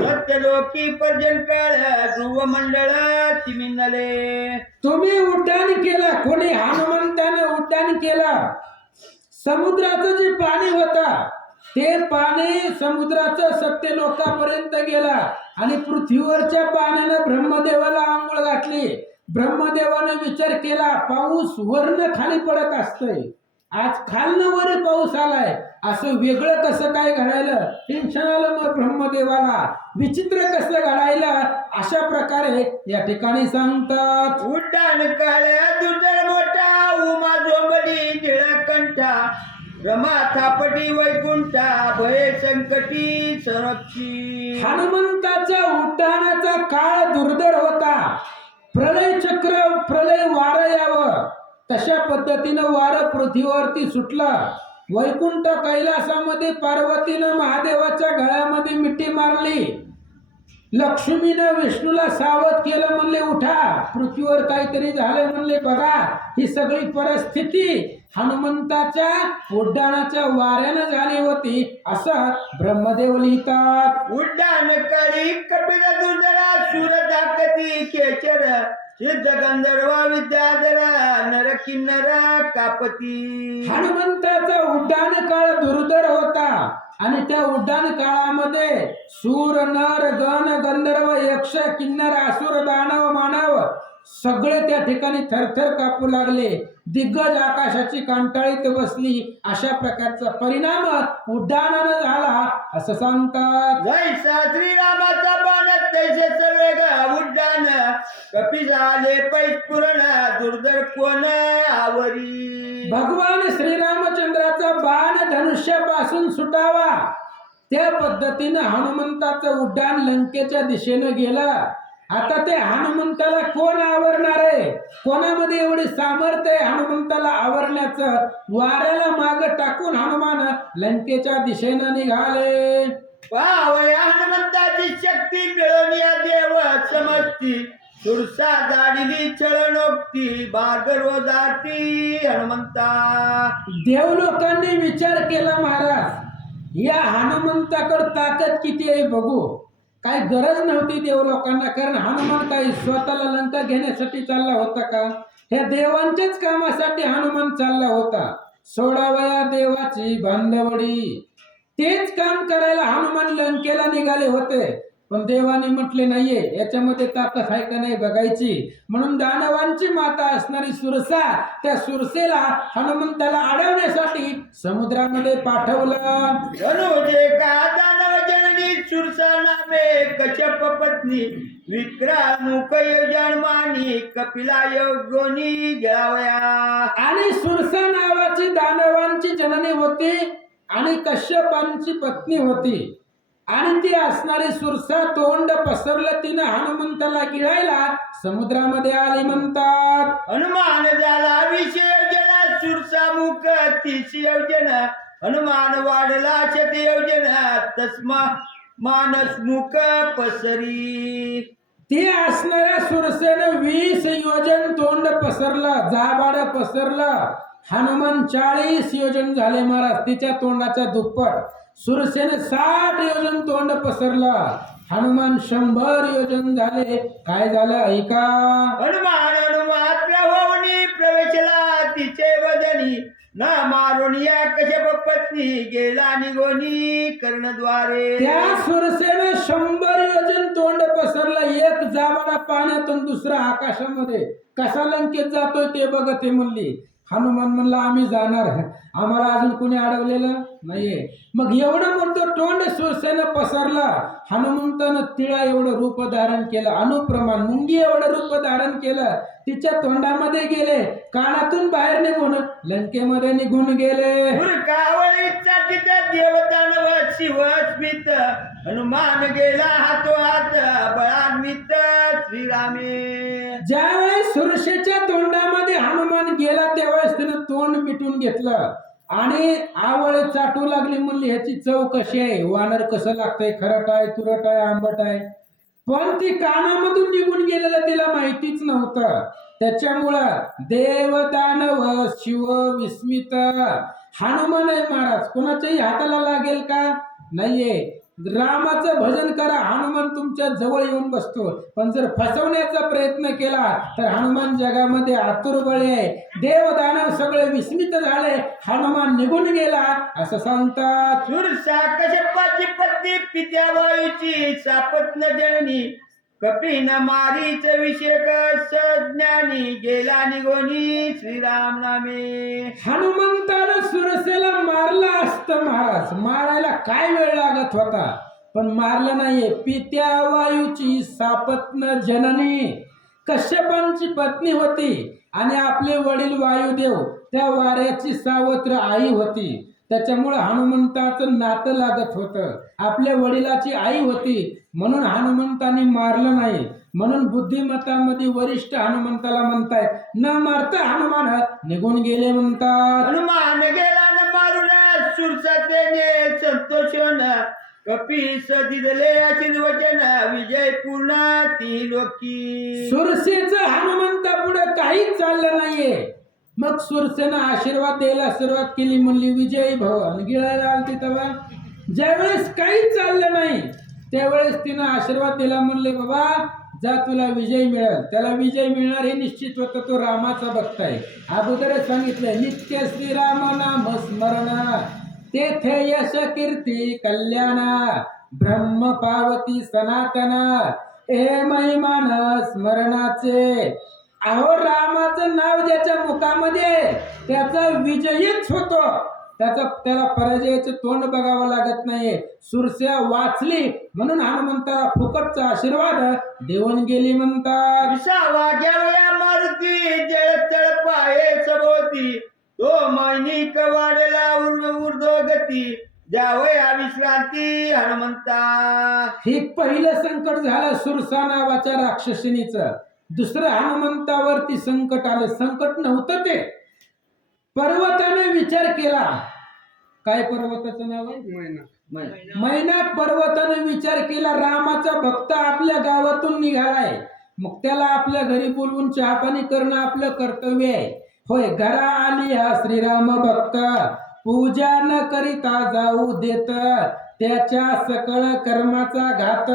सत्यलोकी पर्जन काळ, ध्रुव मंडळ तिमिनले. तुम्ही उड्डाण केलं, कोणी? हनुमंताने उड्डाण केलं. समुद्राचं जे पाणी होतं ते पाणी समुद्राचं सत्य लोकांपर्यंत गेला, आणि पृथ्वीवरच्या पाण्यानं ब्रह्मदेवाला आंघोळ घातली. ब्रह्मदेवाने विचार केला, पाऊस वरनं खाली पडत असतंय, आज खालनं वर पाऊस आलाय, असं वेगळं कसं काय घडायलं? टेन्शन आलं मग ब्रह्मदेवाला, विचित्र कसं घडायलं? अशा प्रकारे या ठिकाणी सांगतात, उड्डाण काळ्या दुर्धर मोठा, उमा झोंबडी निळकंठा, रमा थापटी वैकुंठा, भये संकटी संरक्षी. हनुमंताच्या उड्डाणाचा काळ दुर्धर होता. प्रलय चक्र, प्रलय वारं यावं तशा पद्धतीनं वारं पृथ्वीवरती सुटलं. वैकुंठ कैलासामध्ये पार्वतीनं महादेवाच्या गळ्यामध्ये मिठी मारली. लक्ष्मीनं विष्णूला सावध केलं, म्हणले उठा, पृथ्वीवर काहीतरी झाले, म्हणले बघा. ही सगळी परिस्थिती हनुमंताच्या उड्डाणाच्या वाऱ्यानं झाली होती असं ब्रह्मदेव लिहितात. उड्डाण काळी कपिल दुर्धरा, शूर दाकती खेचर, सिद्ध गंधर्व विद्याधरा, नर किन्नर कापती. हनुमंताचा उड्डाण काळ दुर्धर होता, आणि त्या उड्डाण काळामध्ये सूर, नर, गण, गंधर्व, यक्ष, किन्नर, असुर, दानव, मानव सगळे त्या ठिकाणी थरथर कापू लागले. दिग्गज आकाशाची कांटाळीत बसली. अशा प्रकारचा परिणाम उड्डाणानं झाला असं सांगतात. जैसा श्रीरामाचा बाण तैसे सर्वे उड्डाण कपी झाले पैस्फुरण दुर्धर कोण आवरी. भगवान श्रीरामचंद्राचा बाण धनुष्यापासून सुटावा त्या पद्धतीनं हनुमंताचं उड्डाण लंकेच्या दिशेनं गेलं. आता ते हनुमंताला कोण आवरणार आहे? कोणामध्ये एवढी सामर्थ्य आहे हनुमंताला आवरण्याचं? वाऱ्याला माग टाकून हनुमान लंकेच्या दिशेनं निघाले. पावया हनुमंताची शक्ती मिळून या देव समजती सुरसा दाडिली छळणोक्ती भार्गव जाती हनुमंता. देवलोकांनी विचार केला, महाराज या हनुमंताकडे ताकद किती आहे बघू. काय गरज नव्हती देवलोकांना, कारण हनुमान काही स्वतःला लंका घेण्यासाठी चालला होता का? ह्या देवांच्याच कामासाठी हनुमान चालला होता. सोडावया देवाची बांधवडी, तेच काम करायला हनुमान लंकेला निघाले होते. पण देवाने म्हटले नाहीये याच्यामध्ये ताकद आहे का नाही बघायची, म्हणून दानवांची माता असणारी सुरसा त्या सुरसेला हनुमंताला अडवण्यासाठी समुद्रामध्ये पाठवलं. धनुजे का दानव जननी सुरसा नामे कश्यप पत्नी विक्रामुख यजमानी कपिला योगोनी गेलावया. आणि सुरसा नावाची दानवांची जननी होती आणि कश्यपांची पत्नी होती. आणि ती असणारी सुरसा तोंड पसरलं तिनं हनुमंताला गिळायला समुद्रामध्ये आली म्हणतात. हनुमान झाला 20 योजना सुरसा मुख 30 योजना हनुमान वाढला 100 योजना तस्मा मानस मुख पसरी. ती असणाऱ्या सुरसेनं 20 योजन तोंड पसरलं, जाबाड पसरलं. हनुमान 40 योजन झाले महाराज, तिच्या तोंडाच्या दुप्पट. सुरसेनं 60 योजन तोंड पसरलं. हनुमान 100 योजन झाले. काय झालं ऐका. हनुमान प्रभवनी प्रवेशला तिचे वदनी न मारून या कश्यप पत्नी गेला निघोनी कर्णद्वारे. त्या सुरसेनं 100 योजन तोंड पसरलं. एक जाबाडा पाण्यातून दुसरा आकाशामध्ये कसा लंकेत जातोय ते बघते म्हणली. हनुमान म्हणला आम्ही जाणार, आम्हाला अजून कोणी अडवलेलं नाहीये. मग एवढं मोठं तोंड सुरसेनं पसरलं. हनुमंतानं तिळा एवढं रूप धारण केलं, अनुप्रमाण मुंगी एवढं रूप धारण केलं. तिच्या तोंडामध्ये गेले, कानातून बाहेर निघून लंकेमध्ये निघून गेले. हुरकावळीचा तिथे देवदानव शिव स्मित हनुमान गेला हातोहात बळान्वित श्रीरामे. ज्यावेळेस सुरसेच्या तोंडामध्ये हनुमान गेला त्यावेळेस तिनं तोंड मिटून घेतलं आणि आवळे चाटू लागली. म्हणली ह्याची चव कशी आहे, वानर कसं लागतंय, खरट आहे, तुरट आहे, आंबट आहे. पण ती कानामधून निघून गेलेलं तिला माहितीच नव्हतं. त्याच्यामुळं देव दानव शिव विस्मित हनुमान आहे महाराज. कोणाच्याही हाताला लागेल का? नाहीये. रामाचं भजन करा, हनुमान तुमच्या जवळ येऊन बसतो. पण जर फसवण्याचा प्रयत्न केला तर हनुमान जगामध्ये आतुरबळे आहे. देव दानव सगळे विस्मित झाले, हनुमान निघून गेला असं सांगतात. सुरसा कश्यपाची पत्नी पित्या वायूची सापत्न जननी कपीन मारीच विषयक सज्ञानी गेला निघोनी श्रीराम नामे. हनुमंतानं सुरसेला मारला असतं महाराज, मारायला काय वेळ लागत होता, पण मारलं नाहीये. पित्या वायूची सापत्न जननी कश्यपांची पत्नी होती आणि आपले वडील वायुदेव त्या वाऱ्याची सावत्र आई होती. त्याच्यामुळे हनुमंताचं नातं लागत होतं. आपल्या वडिलाची आई होती म्हणून हनुमंताने मारलं नाही. म्हणून बुद्धिमत्तामध्ये वरिष्ठ हनुमंताला म्हणताय न मारता हनुमान निघून गेले म्हणतात. हनुमान गेला न मारून सुरसातेने संतोषन कपीस दिदले अचित वचन विजय पूर्ण ती लोकी. सुरसेचं हनुमंता पुढे काहीच चाललं नाहीये. मग सुरसेनं आशीर्वाद द्यायला सुरुवात केली, म्हणली विजयी भव. गिळायला आलती तेव्हा ज्यावेळेस काहीच चाललं नाही त्यावेळेस तिनं आशीर्वाद दिला. म्हणले बाबा जा तुला विजय मिळेल. त्याला विजय मिळणार हे निश्चित होतं, तो रामाचा भक्त आहे. अगोदरच सांगितलंय नित्य श्रीराम नाम स्मरण तेथे यश कीर्ती कल्याण ब्रह्म पावती सनातन हे महिमान स्मरणाचे अहो रामाचं नाव ज्याच्या मुखामध्ये आहे त्याचा विजयीच होतो, त्याला पराजयाचं तोंड बघावं लागत नाही. सुरस्या वाचली म्हणून हनुमंताला फुकटचा आशीर्वाद देऊन गेली म्हणतात. विसावा घ्यावया मारुती जळतळ पाये सभोवती तो मैनिक वाढला ऊर्ध्वगती द्यावया विश्रांती हनुमंता. हे पहिलं संकट झालं सुरसा नावाच्या राक्षसिणीचं. दुसरं हनुमंतावरती संकट आलं. संकट नव्हतं ते, पर्वताने विचार केला. काय पर्वताचं नाव आहे? मैनाक पर्वताने विचार केला, रामाचा भक्त आपल्या गावातून निघालाय, मग त्याला आपल्या घरी बोलवून चहा पाणी करणं आपलं कर्तव्य आहे. होय, घरा आली हा श्रीराम भक्त, पूजा न करिता जाऊ देत, त्याच्या सकळ कर्माचा घात,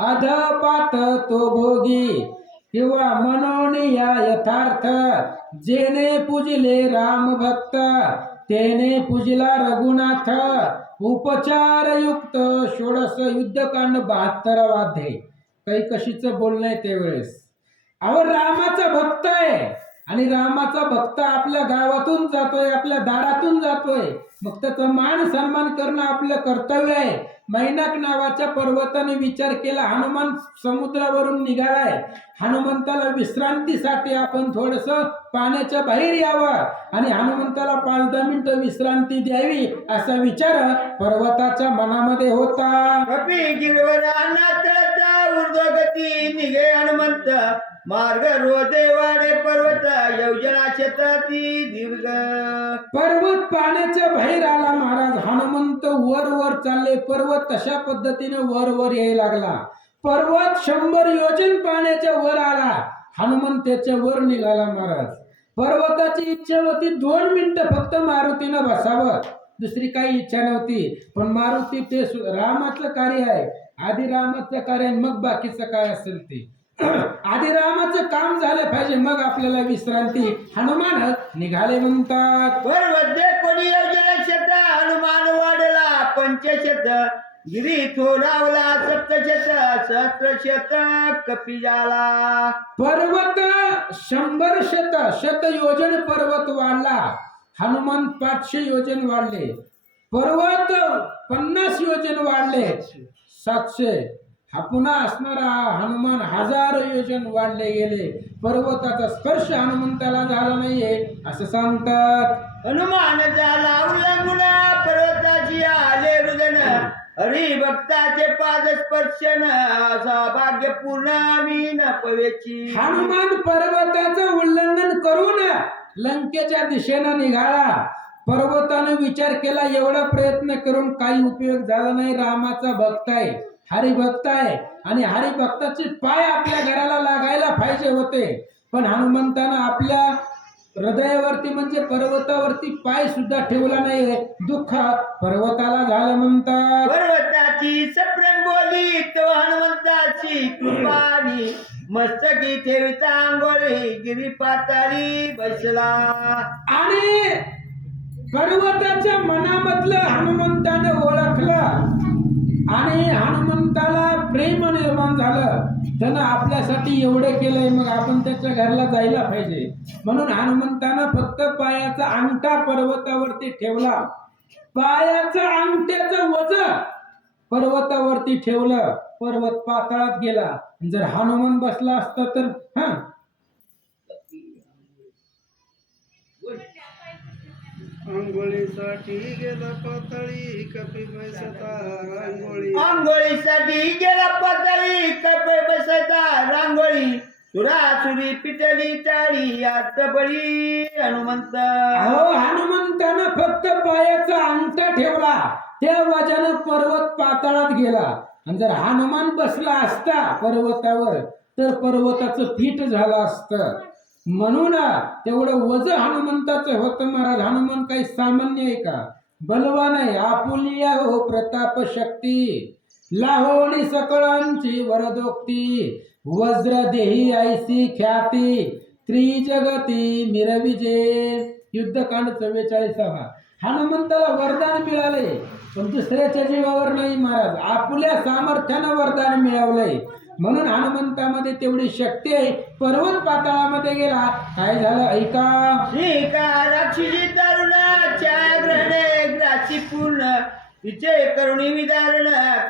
अधपात तो भोगी, किंवा म्हणून या यथार्थ, जेने पूजिले राम भक्त, तेने पूजिला रघुनाथ. उपचार युक्त षोडश युद्धकांड 72 अध्याय. काही कशीचं बोलणं आहे त्यावेळेस. अहो रामाचा भक्त आहे आणि रामाचा भक्त आपल्या गावातून जातोय, आपल्या दारातून जातोय, मग त्याचा मान सन्मान करणं आपलं कर्तव्य आहे. मैनाक नावाच्या पर्वताने विचार केला, हनुमान समुद्रावरून निघालाय, हनुमंताला विश्रांतीसाठी आपण थोडस पाण्याच्या बाहेर यावं आणि हनुमंताला 5-10 मिनिटं विश्रांती द्यावी असा विचार पर्वताच्या मनामध्ये होता. कपी गिरवराना तळता ऊर्ध्वगती निघे हनुमंत, मार्ग रोजे वाडे पर्वत योजना क्षेत्राती दीर्घ. पर्वत पाण्याच्या बाहेर आला महाराज. हनुमंत वर वर चालले, पर्वत तशा पद्धतीने वर वर यायला लागला. पर्वत 100 योजन पाण्याच्या वर आला, हनुमंत त्याच्या वर निघाला महाराज. पर्वताची इच्छा होती 2 मिनिटं फक्त मारुतीनं बसावं, दुसरी काही इच्छा नव्हती. पण मारुती ते रामाचं कार्य आहे, आधी रामाचं कार्य मग बाकीचं काय असेल ते. आधी रामाचं काम झालं पाहिजे मग आपल्याला विश्रांती. हनुमान निघाले म्हणतात. पर्वते कोणी योजना क्षेत्र हनुमान वाढला 500, गिरी थोरावला 700, सहस्रशत कपी झाला. पर्वत 100 शत योजन पर्वत वाढला, हनुमान 500 योजन वाढले. पर्वत 50 योजन वाढले, 700. हा पुन्हा असणारा हनुमान 1000 योजन वाढले गेले. पर्वताचा स्पर्श हनुमंताला झाला नाहीये असं सांगतात. हनुमान झाला उल्लंघन पर्वताची आले रुदन, हरिभक्ताचे पाद स्पर्शन सौभाग्य पूर्ण मीन पवेची. हनुमान पर्वताचं उल्लंघन करून लंकेच्या दिशेनं निघाला. पर्वताने विचार केला, एवढा प्रयत्न करून काही उपयोग झाला नाही. रामाचा भक्त आहे, हरिभक्त आहे आणि हरिभक्ताचे पाय आपल्या घराला लागायला पाहिजे होते, पण हनुमंतानं आपल्या हृदयावरती म्हणजे पर्वतावरती पाय सुद्धा ठेवला नाही. दुःख पर्वताला झालं म्हणतात. पर्वताची सप्रेम बोली तो हनुमंताची कृपानी, मस्तकी ठेविता अंगोळी गिरी पाताळी बसला. आणि पर्वताच्या मनामधलं हनुमंताने ओळखलं आणि हनुमंताला प्रेम निर्माण झालं. त्यानं आपल्यासाठी एवढे केलंय, मग आपण त्याच्या घरला जायला पाहिजे. म्हणून हनुमंतानं फक्त पायाचा अंगठा पर्वतावरती ठेवला. पायाचं अंगठ्याचं वजन पर्वतावरती ठेवलं, पर्वत पाताळात गेला. जर हनुमान बसला असता तर आंघोळीसाठी गेला पातळी कपी बसता रांगोळी. आंघोळीसाठी गेला पाताळी कपे बसता रांगोळी, सुरासुरी पिटली टाळी आत बळी हनुमंत. अहो हनुमंतानं फक्त पायाचा अंगठा ठेवला, त्या वजन पर्वत पाताळात गेला. आणि जर हनुमान बसला असता पर्वतावर तर पर्वताचं पीठ झालं असतं. म्हणून तेवढं वज हनुमंताचं होतं महाराज. हनुमान काही सामान्य आहे का? बलवान आहे. आपुलिया हो प्रताप शक्ती, लाहोणी सकळांची वरदोक्ती, वज्र देही ऐसी ख्याती, त्रिजगती मिरविजे. युद्धकांड 44. हनुमंताला वरदान मिळाले पण दुसऱ्याच्या जीवावर नाही महाराज, आपल्या सामर्थ्यानं वरदान मिळवलंय. म्हणून हनुमंतामध्ये तेवढी शक्ती आहे. पर्वत पाताळामध्ये गेला, काय झालं ऐका. श्रीका राक्षसी दारुण छायाग्रहणे ग्रासी पूर्ण तिचे करुणी विदारण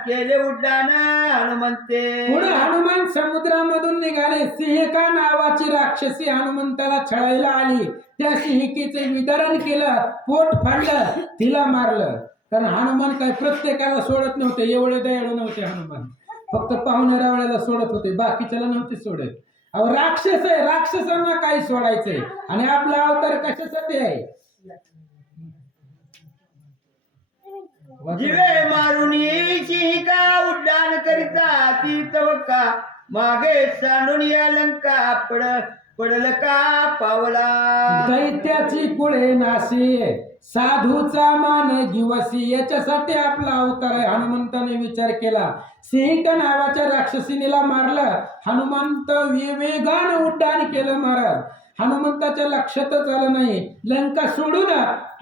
केले उड्डाण हनुमंते. पुढे हनुमान समुद्रामधून निघाले. सिंहिका नावाची राक्षसी हनुमंताला छळायला आली. त्या सिंहिकेचे विदारण केलं, पोट फाडलं, तिला मारलं. कारण हनुमान काय प्रत्येकाला सोडत नव्हते, एवढे दयाळू नव्हते हनुमान. फक्त पाहुणे रावळ्याला सोडत होते, बाकीच्याला नव्हते सोडत. अहो राक्षस आहे, राक्षसांना काय सोडायचंय. आणि आपला अवतार कशासाठी आहे. जिवे मारून शिका उड्डाण करिता ती तवका मागे सांडून या लंका पडल का पावला. दैत्याची कुळे नाशी, साधूचा मान दिवसी. याच्यासाठी आपला अवतार आहे. हनुमंताने विचार केला. सिंहिका नावाच्या राक्षसीनीला मारलं. हनुमंत वेगानं उड्डाण केलं महाराज. हनुमंताच्या लक्षातच आलं नाही. लंका सोडून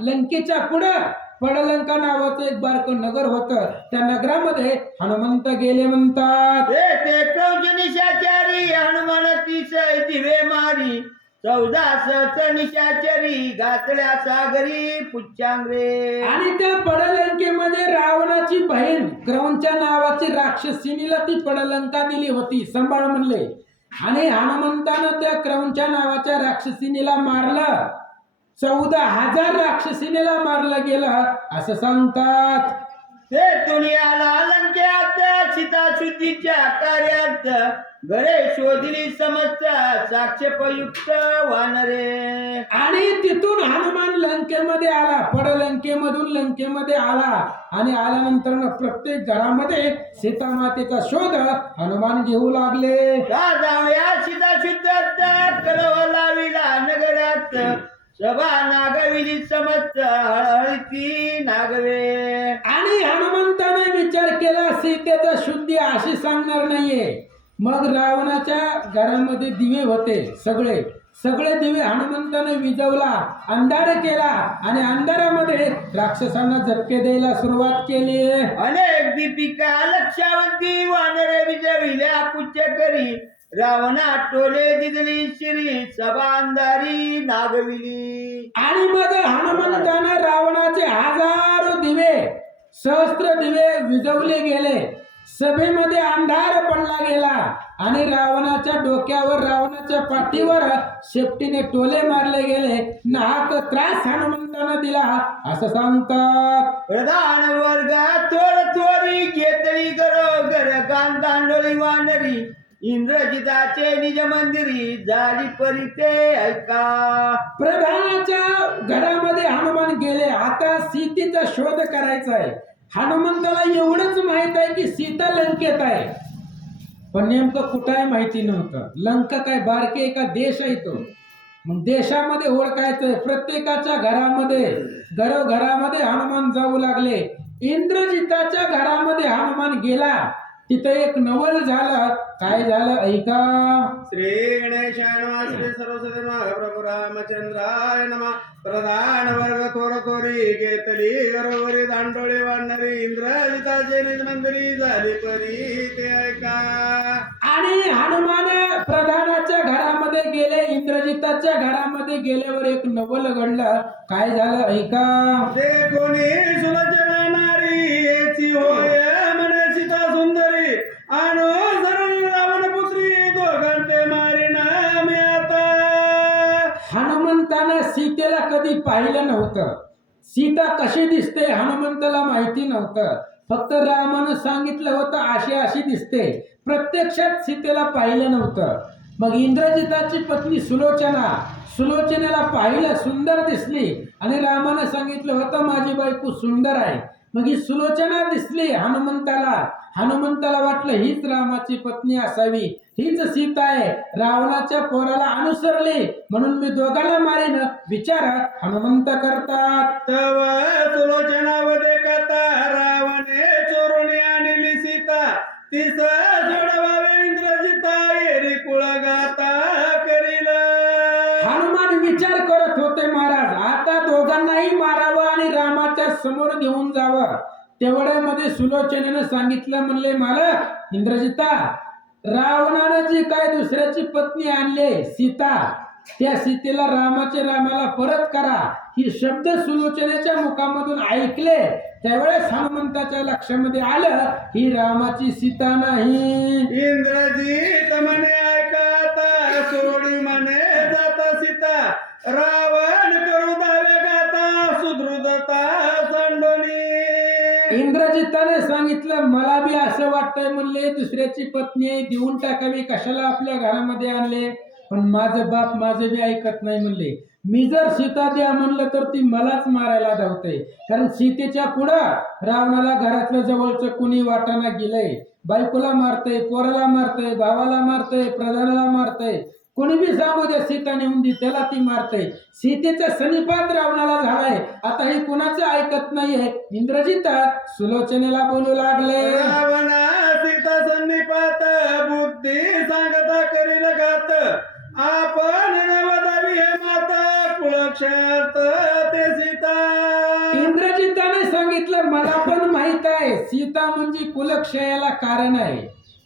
लंकेच्या पुढं पडलंका नावाचं एक बारक नगर होतं. त्या नगरामध्ये हनुमंत गेले. म्हणतात ते क्रौंच निशाचारी हनुमान तीस दिवे मारी 14 निशाचरी घातल्या सागरी पुच्चांगरे. आणि त्या पडलंकेमध्ये रावणाची बहीण क्रौंच्या नावाची राक्षसीनीला ती पडलंका दिली होती, सांभाळ म्हणले. आणि हनुमंतानं त्या क्रौंच्या नावाच्या राक्षसीनीला मारलं. 14,000 राक्षसीनीला मारलं गेलं असं सांगतात. ते दुनियाला लंकेत सीता शुद्धीच्या कार्यात घरे शोधली समस्त साक्षेपयुक्त वानरे. आणि तिथून हनुमान लंकेमध्ये आला. पडलंकेमधून लंकेमध्ये आला. आणि आल्यानंतर प्रत्येक घरामध्ये सीता मातेचा शोध हनुमान घेऊ लागले. जाऊया सीता शुद्धात कलव लाविला नगरात सभा नागविली समस्त हळहळती नागवे. आणि हनुमंताने विचार केला सीतेचा शुद्धी अशी सांगणार नाहीये. मग रावणाच्या घरामध्ये दिवे होते, सगळे दिवे हनुमंताने विजवला, अंधार केला. आणि अंधारामध्ये राक्षसांना झटके द्यायला सुरुवात केली. अनेक दीपिका लक्षावंती वानरे विजविल्या पुच्छ करी रावणा टोले दिदली शिरी सभा अंधारी नागविली. आणि मग हनुमंताने रावणाचे हजारो दिवे, सहस्त्र दिवे विजवले गेले. सभेमध्ये अंधार पडला गेला. आणि रावणाच्या डोक्यावर, रावणाच्या पाठीवर शेपटीने टोले मारले गेले. नाहक त्रास हनुमंतानं दिला असं सांगतात. प्रधान वर्ग थोडी घेतली गरोगर गांधांडोळी वानरी इंद्रजिताचे निज मंदिरी झाली परिते ऐका. प्रधानाच्या घरामध्ये हनुमान गेले. आता सीतेचा शोध करायचा आहे. हनुमंताला एवढंच माहित आहे की सीता लंकेत आहे, पण नेमकं कुठं आहे माहिती नव्हतं. लंका काय बारके एका देश आहे तो. मग देशामध्ये ओळखायचंय. प्रत्येकाच्या घरामध्ये, घरोघरामध्ये हनुमान जाऊ लागले. इंद्रजिताच्या घरामध्ये हनुमान गेला. तिथं एक नवल झालं. काय झालं ऐका. श्री गणेशाय नमः. श्री सरस्वती नमः. प्रभु रामचंद्राय नमः. प्रधान वर्ग थोरी घेतली घरोघरी दांडोळे वाढणारी इंद्रजिताचे निज मंदिरी झाली परी ते ऐका. आणि हनुमान प्रधानाच्या घरामध्ये गेले. इंद्रजिताच्या घरामध्ये गेल्यावर एक नवल घडलं. काय झालं ऐका. ते कोणी सुलोचना नारी याची होय म्हणे सीता सुंदरी आणो सरळ रावण पुत्री दोघांचे मारिना मी आता. हनुमंतानं सीतेला कधी पाहिलं नव्हतं. सीता कशी दिसते हनुमंताला माहिती नव्हतं. फक्त रामानं सांगितलं होतं अशी अशी दिसते. प्रत्यक्षात सीतेला पाहिलं नव्हतं. मग इंद्रजिताची पत्नी सुलोचनेला पाहिलं, सुंदर दिसली. आणि रामानं सांगितलं होतं माझी बायको सुंदर आहे. मग ही सुलोचना दिसली हनुमंताला. हनुमंताला वाटलं हीच रामाची पत्नी असावी, हीच सीता आहे. रावणाच्या पोराला अनुसरली म्हणून मी दोघांना मारीन विचार हनुमंत करतात. तव सुलोचना वदे कथा रावणे चोरुणी आणली सीता तिस जोडवावे इंद्रजिता येरी कुळ गाता करील. हनुमान विचार करत होते महाराज आता दोघांनाही मारावं आणि रामाच्या समोर घेऊन जावं. तेवढ्यामध्ये सुलोचनेनं सांगितलं, म्हणले मालक इंद्रजिता रावणानं जी काय दुसऱ्याची पत्नी आणली सीता, त्या सीतेला रामाला परत करा ही शब्द सुलोचनेच्या मुखामधून ऐकले त्यावेळेस हनुमंताच्या लक्षामध्ये आलं ही रामाची सीता नाही. इंद्रजीत म्हणे ऐकाता सोडी म्हणे जाता सीता रावण करू दावे गाता सुधृदता संडोनी. इंद्रजिताने सांगितलं मला बी असं वाटतंय म्हणले दुसऱ्याची पत्नी देऊन टाकावी कशाला आपल्या घरामध्ये आणले, पण माझं बाप माझं बी ऐकत नाही म्हणले. मी जर सीता द्या म्हणलं तर ती मलाच मारायला धावते, कारण सीतेच्या पुढं रावणाला घरातलं जवळचं कुणी वाटाणा गेलंय, बायकोला मारतय, पोराला मारतय, भावाला मारतय, प्रधानाला मारतय, कोणी बी सांगू द्या सीता नेऊन दे त्याला ती मारतय. सीतेच्या सनिपात रावणाला झालाय, आता ही कुणाचं ऐकत नाहीये. इंद्रजित सुलोचनेला बोलू लागले रावणा सीता सन्निपात बुद्धी सांगता करील घात आपण नवदावी हे माता कुळक्षात ते सीता. इंद्रजिताने सांगितलं मला पण माहित आहे सीता म्हणजे कुलक्षयाला कारण आहे,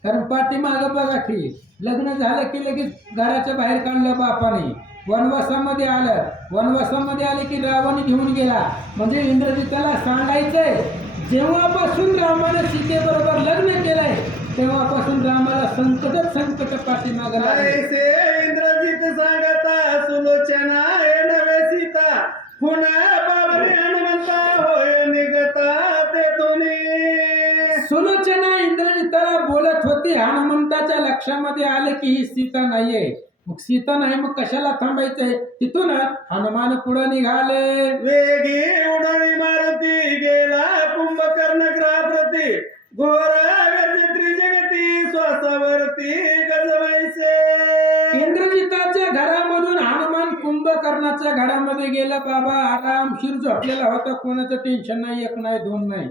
कारण पाठीमाग बघा की लग्न झालं की लगेच घराच्या बाहेर काढलं बापाने, वनवासामध्ये आलं, वनवासामध्ये आले की रावण घेऊन गेला. म्हणजे इंद्रजिताला सांगायचंय जेव्हापासून रामाने सीतेबरोबर लग्न केलंय तेव्हापासून रामाला संकट पाठीमागं लागले. ऐसे इंद्रजित सांगता सुलोचना हे नवे सीता पुन्हा बाबरी हनुमंता होय निघता ते तुम्ही. सुलोचना इंद्रजिताला बोलत होती, हनुमंताच्या लक्षामध्ये आलं की ही सीता नाहीये. मग सीता नाही मग कशाला थांबायचंय, तिथून हनुमान पुढे निघाले. वेगी उडाणी मारुती गेला कुंभकर्ण ग्रहाप्रती घोर गर्ज त्रिजगती श्वासावरती गजवायचे. इंद्रजिताच्या घरामधून हनुमान कुंभकर्णाच्या घरामध्ये गेला. बाबा आरामशीर झोपलेला होता, कोणाचं टेन्शन नाही, एक नाही दोन नाही,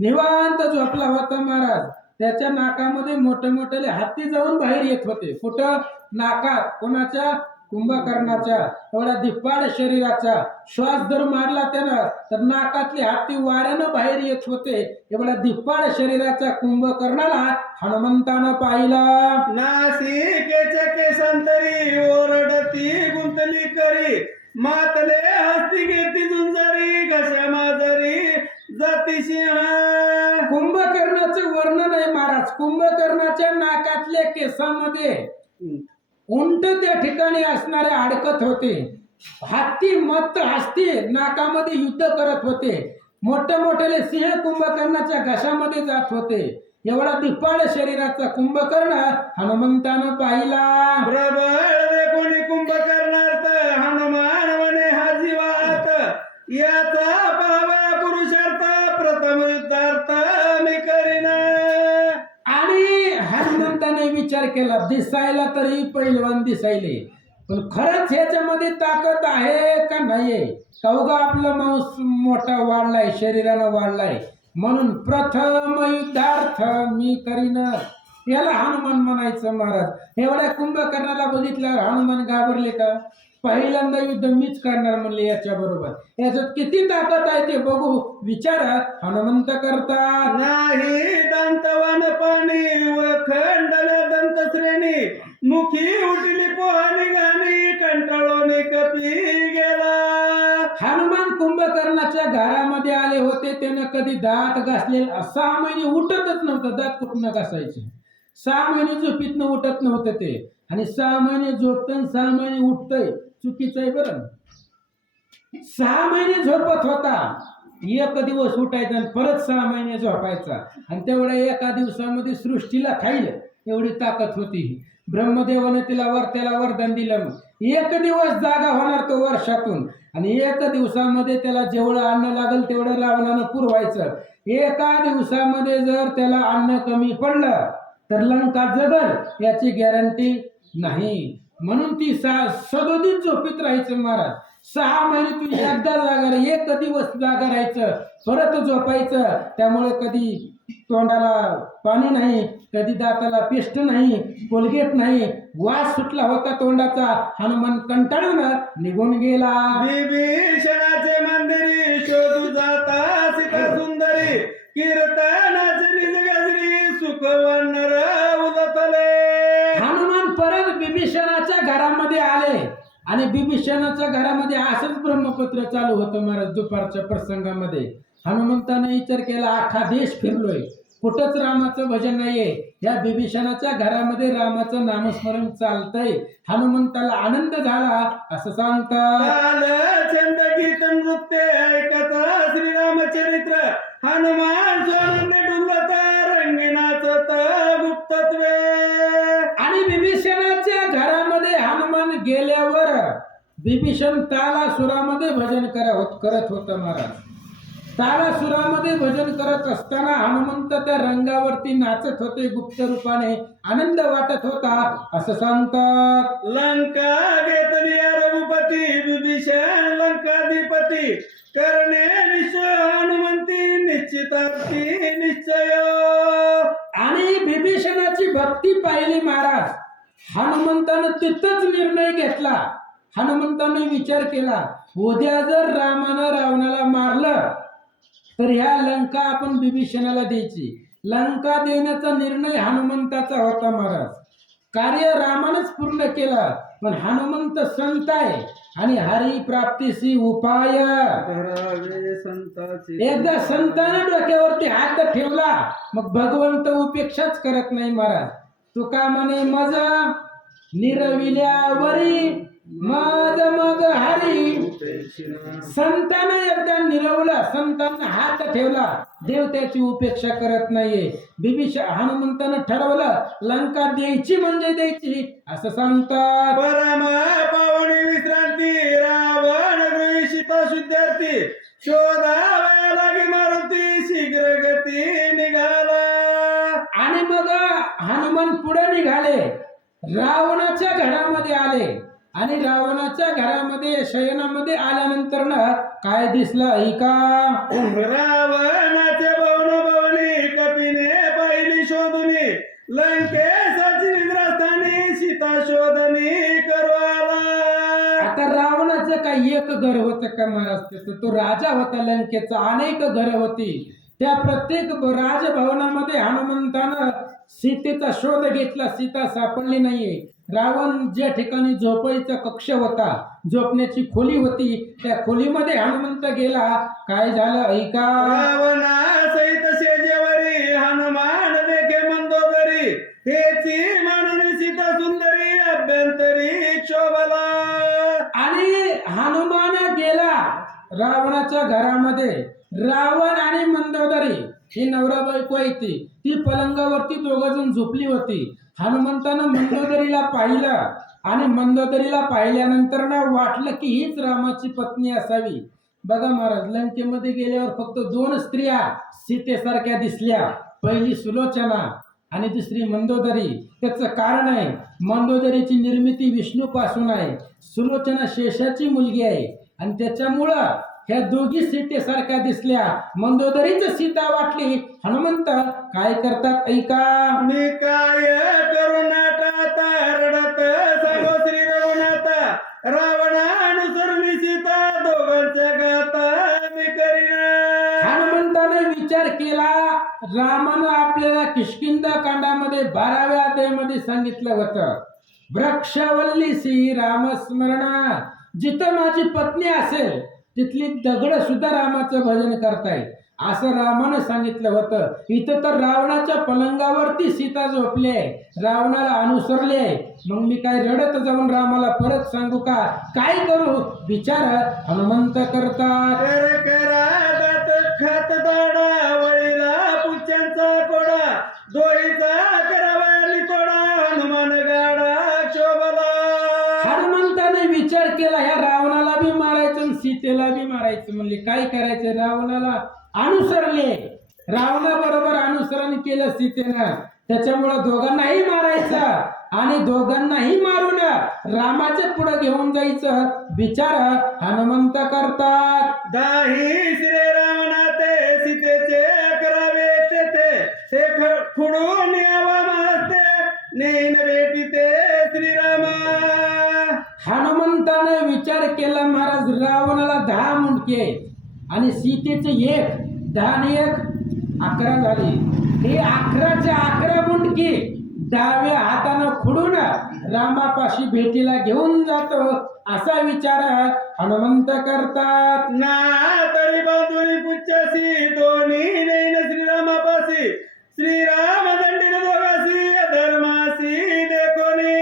निवांत झोपला होता महाराज. त्याच्या नाकामध्ये मोठे मोठे हाती जाऊन बाहेर येत होते. कुठं? नाकात. कोणाच्या? कुंभकर्णाच्या. एवढा धिप्पाड शरीराचा श्वास जर मारला त्यानं तर नाकातले हाती वाऱ्यानं बाहेर येत होते. एवढा धिप्पाड शरीराचा कुंभकर्णाला हनुमंतानं पाहिला. नासिकेच्या केसांतरी ओरडती गुंतली करी मातले हस्ती घेती झुंजारी घशा माजरी जाती सिंह. कुंभकर्णाचं वर्णन आहे महाराज. कुंभकर्णाच्या नाकातल्या केसामध्ये उंट त्या ठिकाणी असणारे अडकत होते. हत्ती मत्त हस्ती नाकामध्ये युद्ध करत होते. मोठे मोठे सिंह कुंभकर्णाच्या घशामध्ये जात होते. एवढा धिप्पाड शरीराचा कुंभकर्ण हनुमंतानं पाहिला. प्रबळ कोणी कुंभकर्णार्थ हनुमान वने हा जीवात याचा पावा पुरुषार्थ प्रथम युद्धार्थ मी करीन. आणि हनुमंताने विचार केला दिसायला तरी पैलवान दिसायले, पण खरंच ह्याच्यामध्ये ताकद आहे का नाहीये, का उगा आपला मांस मोठा वाढलाय, शरीरानं वाढलाय म्हणून प्रथम युद्धार्थ मी करीन, याला हनुमान म्हणायचं महाराज. एवढ्या कुंभकर्णाला बघितल्यावर हनुमान घाबरले का? पहिल्यांदा युद्ध मीच करणार म्हणले याच्या बरोबर. याच्यात किती ताकद आहे ते बघू विचार हनुमंत करतात. नाही दंतवान पाणी व खंडल्या दंत श्रेणी मुखी उठली पोहानी गाणी कंटाळून कपी गेला. हनुमान कुंभकर्णाच्या घरामध्ये आले होते. त्यानं कधी दात घासले 6 महिने उठतच नव्हतं. दात कुठनं घासायचे? 6 महिने झोपीतनं उठत नव्हतं ते. आणि 6 महिने झोपतं 6 महिने उठतंय, चुकीचं आहे बरं. 6 महिने झोपत होता, एक दिवस उठायचा आणि परत 6 महिने झोपायचा. आणि तेवढ्या एका दिवसामध्ये सृष्टीला खाईल एवढी ताकद होती. ब्रह्मदेवाने त्याला वरदान दिलं. एक दिवस जागा होणार तो वर्षातून, आणि 1 दिवसामध्ये त्याला जेवढं अन्न लागेल तेवढं रावणानं पुरवायचं. एका दिवसामध्ये जर त्याला अन्न कमी पडलं तर लंका जगल याची गॅरंटी नाही. म्हणून ती 37 झोपीत राहायचं महाराज. 6 महिने तू एकदा जागा, 1 दिवस जागा राहायचं, परत झोपायचं. त्यामुळे कधी तोंडाला पाणी नाही, कधी दाताला पेस्ट नाही, कोलगेट नाही, वास सुटला होता तोंडाचा. हनुमान कंटाळून निघून गेला. विभीषणाचे मंदिरी शोधू जाता सीता सुंदरी कीर्तनाचे निज गजरी सुख वर्णर उदतले. आणि बिभीषणाच्या घरामध्ये असंच ब्रह्मपत्र चालू होतं महाराज. दुपारच्या प्रसंगामध्ये हनुमंताने विचार केला, अख्खा देश फिरलोय, कुठंच रामाचं भजन नाहीये. या बिभीषणाच्या घरामध्ये रामाचं नामस्मरण चालतंय. हनुमंताला आनंद झाला असं सांगतात. ताल छंद गीत नृत्य ऐकत श्रीरामचरित्र हनुमान स्वानंद डुंबत रंगी नाचत गुप्तत्वे. आणि बिभीषणाच्या घरामध्ये हनुमान गेल्यावर बिभीषण तालासुरामध्ये भजन करत होता महाराज. तालासुरामध्ये भजन करत असताना हनुमंत त्या रंगावरती नाचत होते, गुप्त रूपाने आनंद वाटत होता असं सांगतात. लंका घेतली रघुपती विभीषण लंकाधिपती करणे निश्चय हनुमंती निश्चितार्थी निश्चय. आणि बिभीषणाची भक्ती पाहिली महाराज. हनुमंतानं तिथंच निर्णय घेतला. हनुमंताने विचार केला, उद्या जर रामानं रावणाला मारलं तर ह्या लंका आपण बिभीषणाला द्यायची. लंका देण्याचा निर्णय हनुमंताचा होता महाराज. कार्य रामानंच पूर्ण केलं, पण हनुमंत संत आहे आणि हरी प्राप्तीसी उपाय. धरावे संताची. एकदा संतानं डोक्यावरती हात ठेवला मग भगवंत उपेक्षाच करत नाही महाराज. तुका म्हणे मज निरविल्यावरी मज मग हरी. संतानं एकदा निरवलं, संतांना हात ठेवला, देव त्याची उपेक्षा करत नाहीये. हनुमंतानं ठरवलं लंका द्यायची म्हणजे द्यायची असं सांगतात. परम पावनी विश्रांती रावण गृहीता शुद्धार्थी शोधावया लागी मारुती शीघ्र गती निघाला. आणि मग हनुमान पुढे निघाले, रावणाच्या घरामध्ये आले. आणि रावणाच्या घरामध्ये शयनामध्ये आल्यानंतर ना काय दिसलं ऐका. रावणाचे भवन भवनी कपिने पहिली शोधनी लंकेशाची निद्रास्थानी सीता शोधनी करवाला. आता रावणाचं काही एक घर होतं का महाराज? त्याचं तो राजा होता लंकेचा, अनेक घर होती. त्या प्रत्येक राजभवनामध्ये हनुमंतानं सीतेचा शोध घेतला, सीता सापडली नाहीये. रावण ज्या ठिकाणी झोपायचा कक्ष होता, झोपण्याची खोली होती, त्या खोलीमध्ये हनुमंत गेला. काय झालं ऐका. रावणा सहित शेजेवरी हनुमान देखे मंदोदरी हेची म्हणून सीता सुंदरी अभ्यंतरी शोभला. आणि हनुमान गेला रावणाच्या घरामध्ये. रावण आणि मंदोदरी ही नवरा बायको आहे, ती पलंगावरती दोघजण झोपली होती. हनुमंतानं मंदोदरीला पाहिलं आणि मंदोदरीला पाहिल्यानंतर ना वाटलं की हीच रामाची पत्नी असावी. बघा महाराज, लंकेमध्ये गेल्यावर फक्त 2 स्त्रिया सीतेसारख्या दिसल्या. पहिली सुलोचना आणि दुसरी मंदोदरी. त्याचं कारण आहे, मंदोदरीची निर्मिती विष्णूपासून आहे, सुलोचना शेषाची मुलगी आहे आणि त्याच्यामुळं ह्या दोघी सीतेसारख्या दिसल्या. मंदोदरीच सीता वाटली. हनुमंत काय करतात ऐका. मी काय करुणाटा रडत सांगो श्री रघुनाथा रावणानुसरणी सीता दोघांच्या गाता मी करीना. हनुमंताने विचार केला, रामानं आपल्याला किष्किंधा कांडामध्ये 12व्या अध्यायामध्ये सांगितलं होतं, वृक्षवल्लीसी रामस्मरणा. जिथं माझी पत्नी असेल तिथली दगड सुद्धा रामाचं भजन करतायत असं रामानं सांगितलं होतं. इथं तर रावणाच्या पलंगावरती सीता झोपले, रावणाला अनुसरले. मग मी काय रडत जाऊन रामाला परत सांगू का? काय करू विचार हनुमंत करतात. खात दाडा वळीला पुच्यांचा कोडा दोहीचा करावयाली तोडा हनुमान गाडा शोभला. हनुमंताने विचार केला, ह्या रावणाला बी मारायचं आणि सीतेला बी मारायचं. म्हणले काय करायचं? रावणाला अनुसरले, रावणाबरोबर अनुसरण केलं सीतेनं, त्याच्यामुळं दोघांनाही मारायचं आणि दोघांनाही मारून रामाच्या पुढे घेऊन जायचं विचार हनुमंत करतात. दाही श्री रावणाते सीतेचे करावे ते खुडून यावा मास्ते नेन भेटी ते श्रीरामा. हनुमंताने विचार केला महाराज, रावणाला 10 मुंडके आणि सीतेचे 1, 10 आणि 1 11 झाली. हे 11च्या 11 मुंडके डाव्या हातानं खुडून रामापाशी भेटीला घेऊन जातो असा विचार हनुमंत करतात. ना तरी बाजूनी पुच्छसी दोन्ही नैन श्रीरामापासी श्रीराम दंडीन दोघासी धर्मासी देखोनी.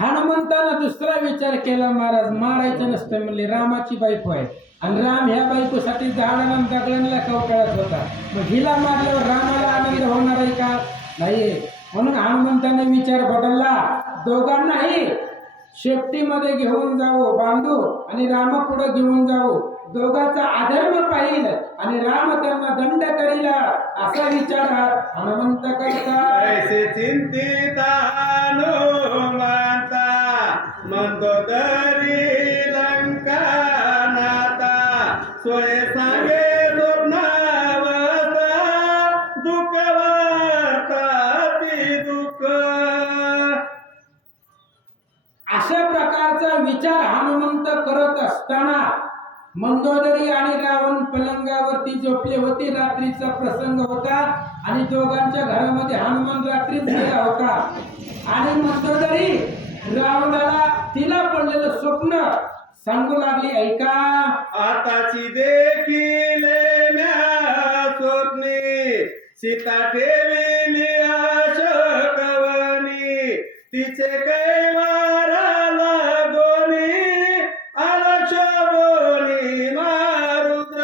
हनुमंतानं दुसरा विचार केला, महाराज मारायचं नसतं म्हणले, रामाची बायको आहे आणि राम ह्या बायकोसाठी झाडाला दगडांना कवकळत होता, मग हिला मारल्यावर रामाला आनंद होणार आहे का? नाही. म्हणून हनुमंताने विचार बदलला, दोघांनाही शेपटीमध्ये घेऊन जाऊ बांधू आणि राम पुढे घेऊन जाऊ, दोघांचा अधर्म पाहिल आणि राम त्यांना दंड करील असा विचार हनुमंत करतात. ऐसे चिंतित हनुमंता मंदोदरी लंका नाता सोय सांगे स्वप्नावता दुःख वार्ताती दुःख. अशा प्रकारचा विचार हनुमंत करत असताना मंदोदरी आणि रावण पलंगावरती झोपले होते. रात्रीचा प्रसंग होता आणि दोघांच्या घरामध्ये हनुमान रात्रीच गेला होता आणि मंदोदरी रावणाला तिला पडलेलं स्वप्न सांगू लागली, ऐका आताची देखील स्वप्ने सीता ठेविली अशोकवनी तिचे कैवारा लागोनी अलक्षोनी मारुद्र.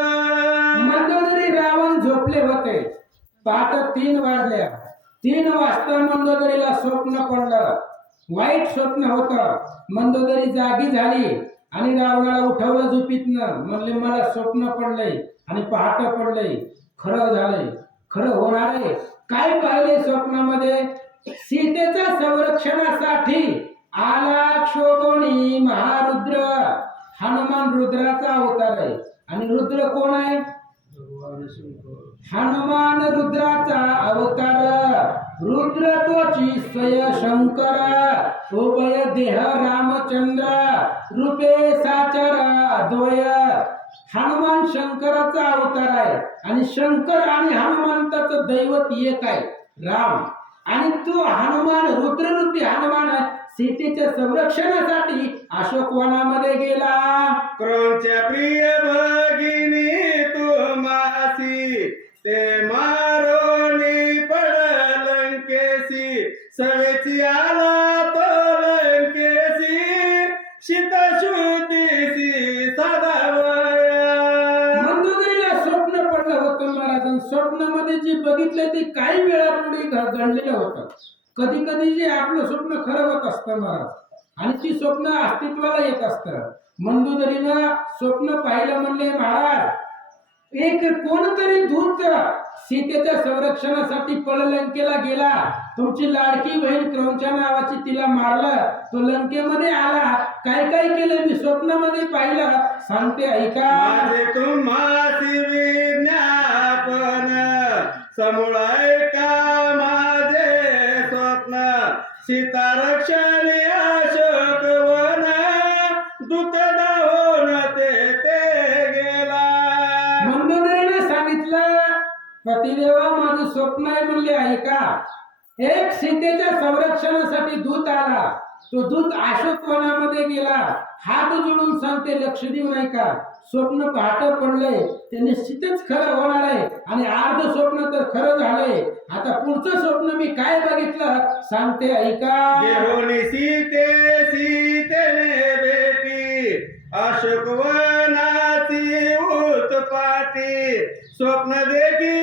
मंदोदरी रावण झोपले होते. पहाटे 3 वाजल्या. 3 वाजता मंदोदरीला स्वप्न पडलं, वाईट स्वप्न होतं. मंदोदरी जागी झाली आणि रावणाला उठवलं झोपीतनं, म्हणले मला स्वप्न पडलंय आणि पहाटे पडलंय, खरं झालंय, खरं होणार आहे. काय पाहिले स्वप्नामध्ये? सीतेच्या संरक्षणासाठी आला क्षोभोनी महारुद्र. हनुमान रुद्राचा अवतार आहे आणि रुद्र कोण आहे? हनुमान रुद्राचा अवतार. रुद्र तोची स्वय शंकर उभय देह रामचंद्र रूपे साचर द्वय. हनुमान शंकराचा अवतार आहे आणि शंकर आणि हनुमंताचं दैवत एक आहे राम. आणि तो हनुमान रुद्ररूपी हनुमान सीतेच्या संरक्षणासाठी अशोकवनामध्ये गेला. क्रोंच्या प्रिय भगिनी तुम्हासी ते मारोनी पड लंकेसी सवेची आला तो लंकेसी शीतशुद्धीसी सदावया. मंदोदरीला स्वप्न पडलं होतं महाराजांनी. स्वप्नामध्ये जे बघितलं ते काही वेळापूर्वी घडलेलं होतं. कधी कधी जे आपलं स्वप्न खरं होत असतं महाराज आणि ती स्वप्न अस्तित्वाला येत असतं. मंदोदरीनं स्वप्न पाहिलं, म्हणले महाराज एक कोणतरी दूत सीतेच्या संरक्षणासाठी लंकेला गेला, तुमची लाडकी बहीण क्रौंच्या नावाची तिला मारलं, तो लंकेमध्ये आला, काय काय केलं मी स्वप्नामध्ये पाहिलं, सांगते ऐका. माझे तुम्हासी विज्ञापन समूळ ऐका माझे स्वप्न सीता रक्षण अशोकवन दूत धावून ते गेला. मंदोदरीने सांगितलं, पतिदेवा माझं स्वप्न आहे म्हणले, ऐका. एक सीतेच्या संरक्षणासाठी दूत आला, तो दूत अशोकवनामध्ये गेला, हात जोडून सांगते लक्ष देऊन ऐका, स्वप्न पहाटे पडलंय ते निश्चितच खरं होणार आहे आणि अर्ध स्वप्न तर खरं झालंय. आता पुढचं स्वप्न मी काय बघितलं सांगते ऐका. घेऊन सीतेने भेटी अशोकवनाची उत्पाती स्वप्न देखी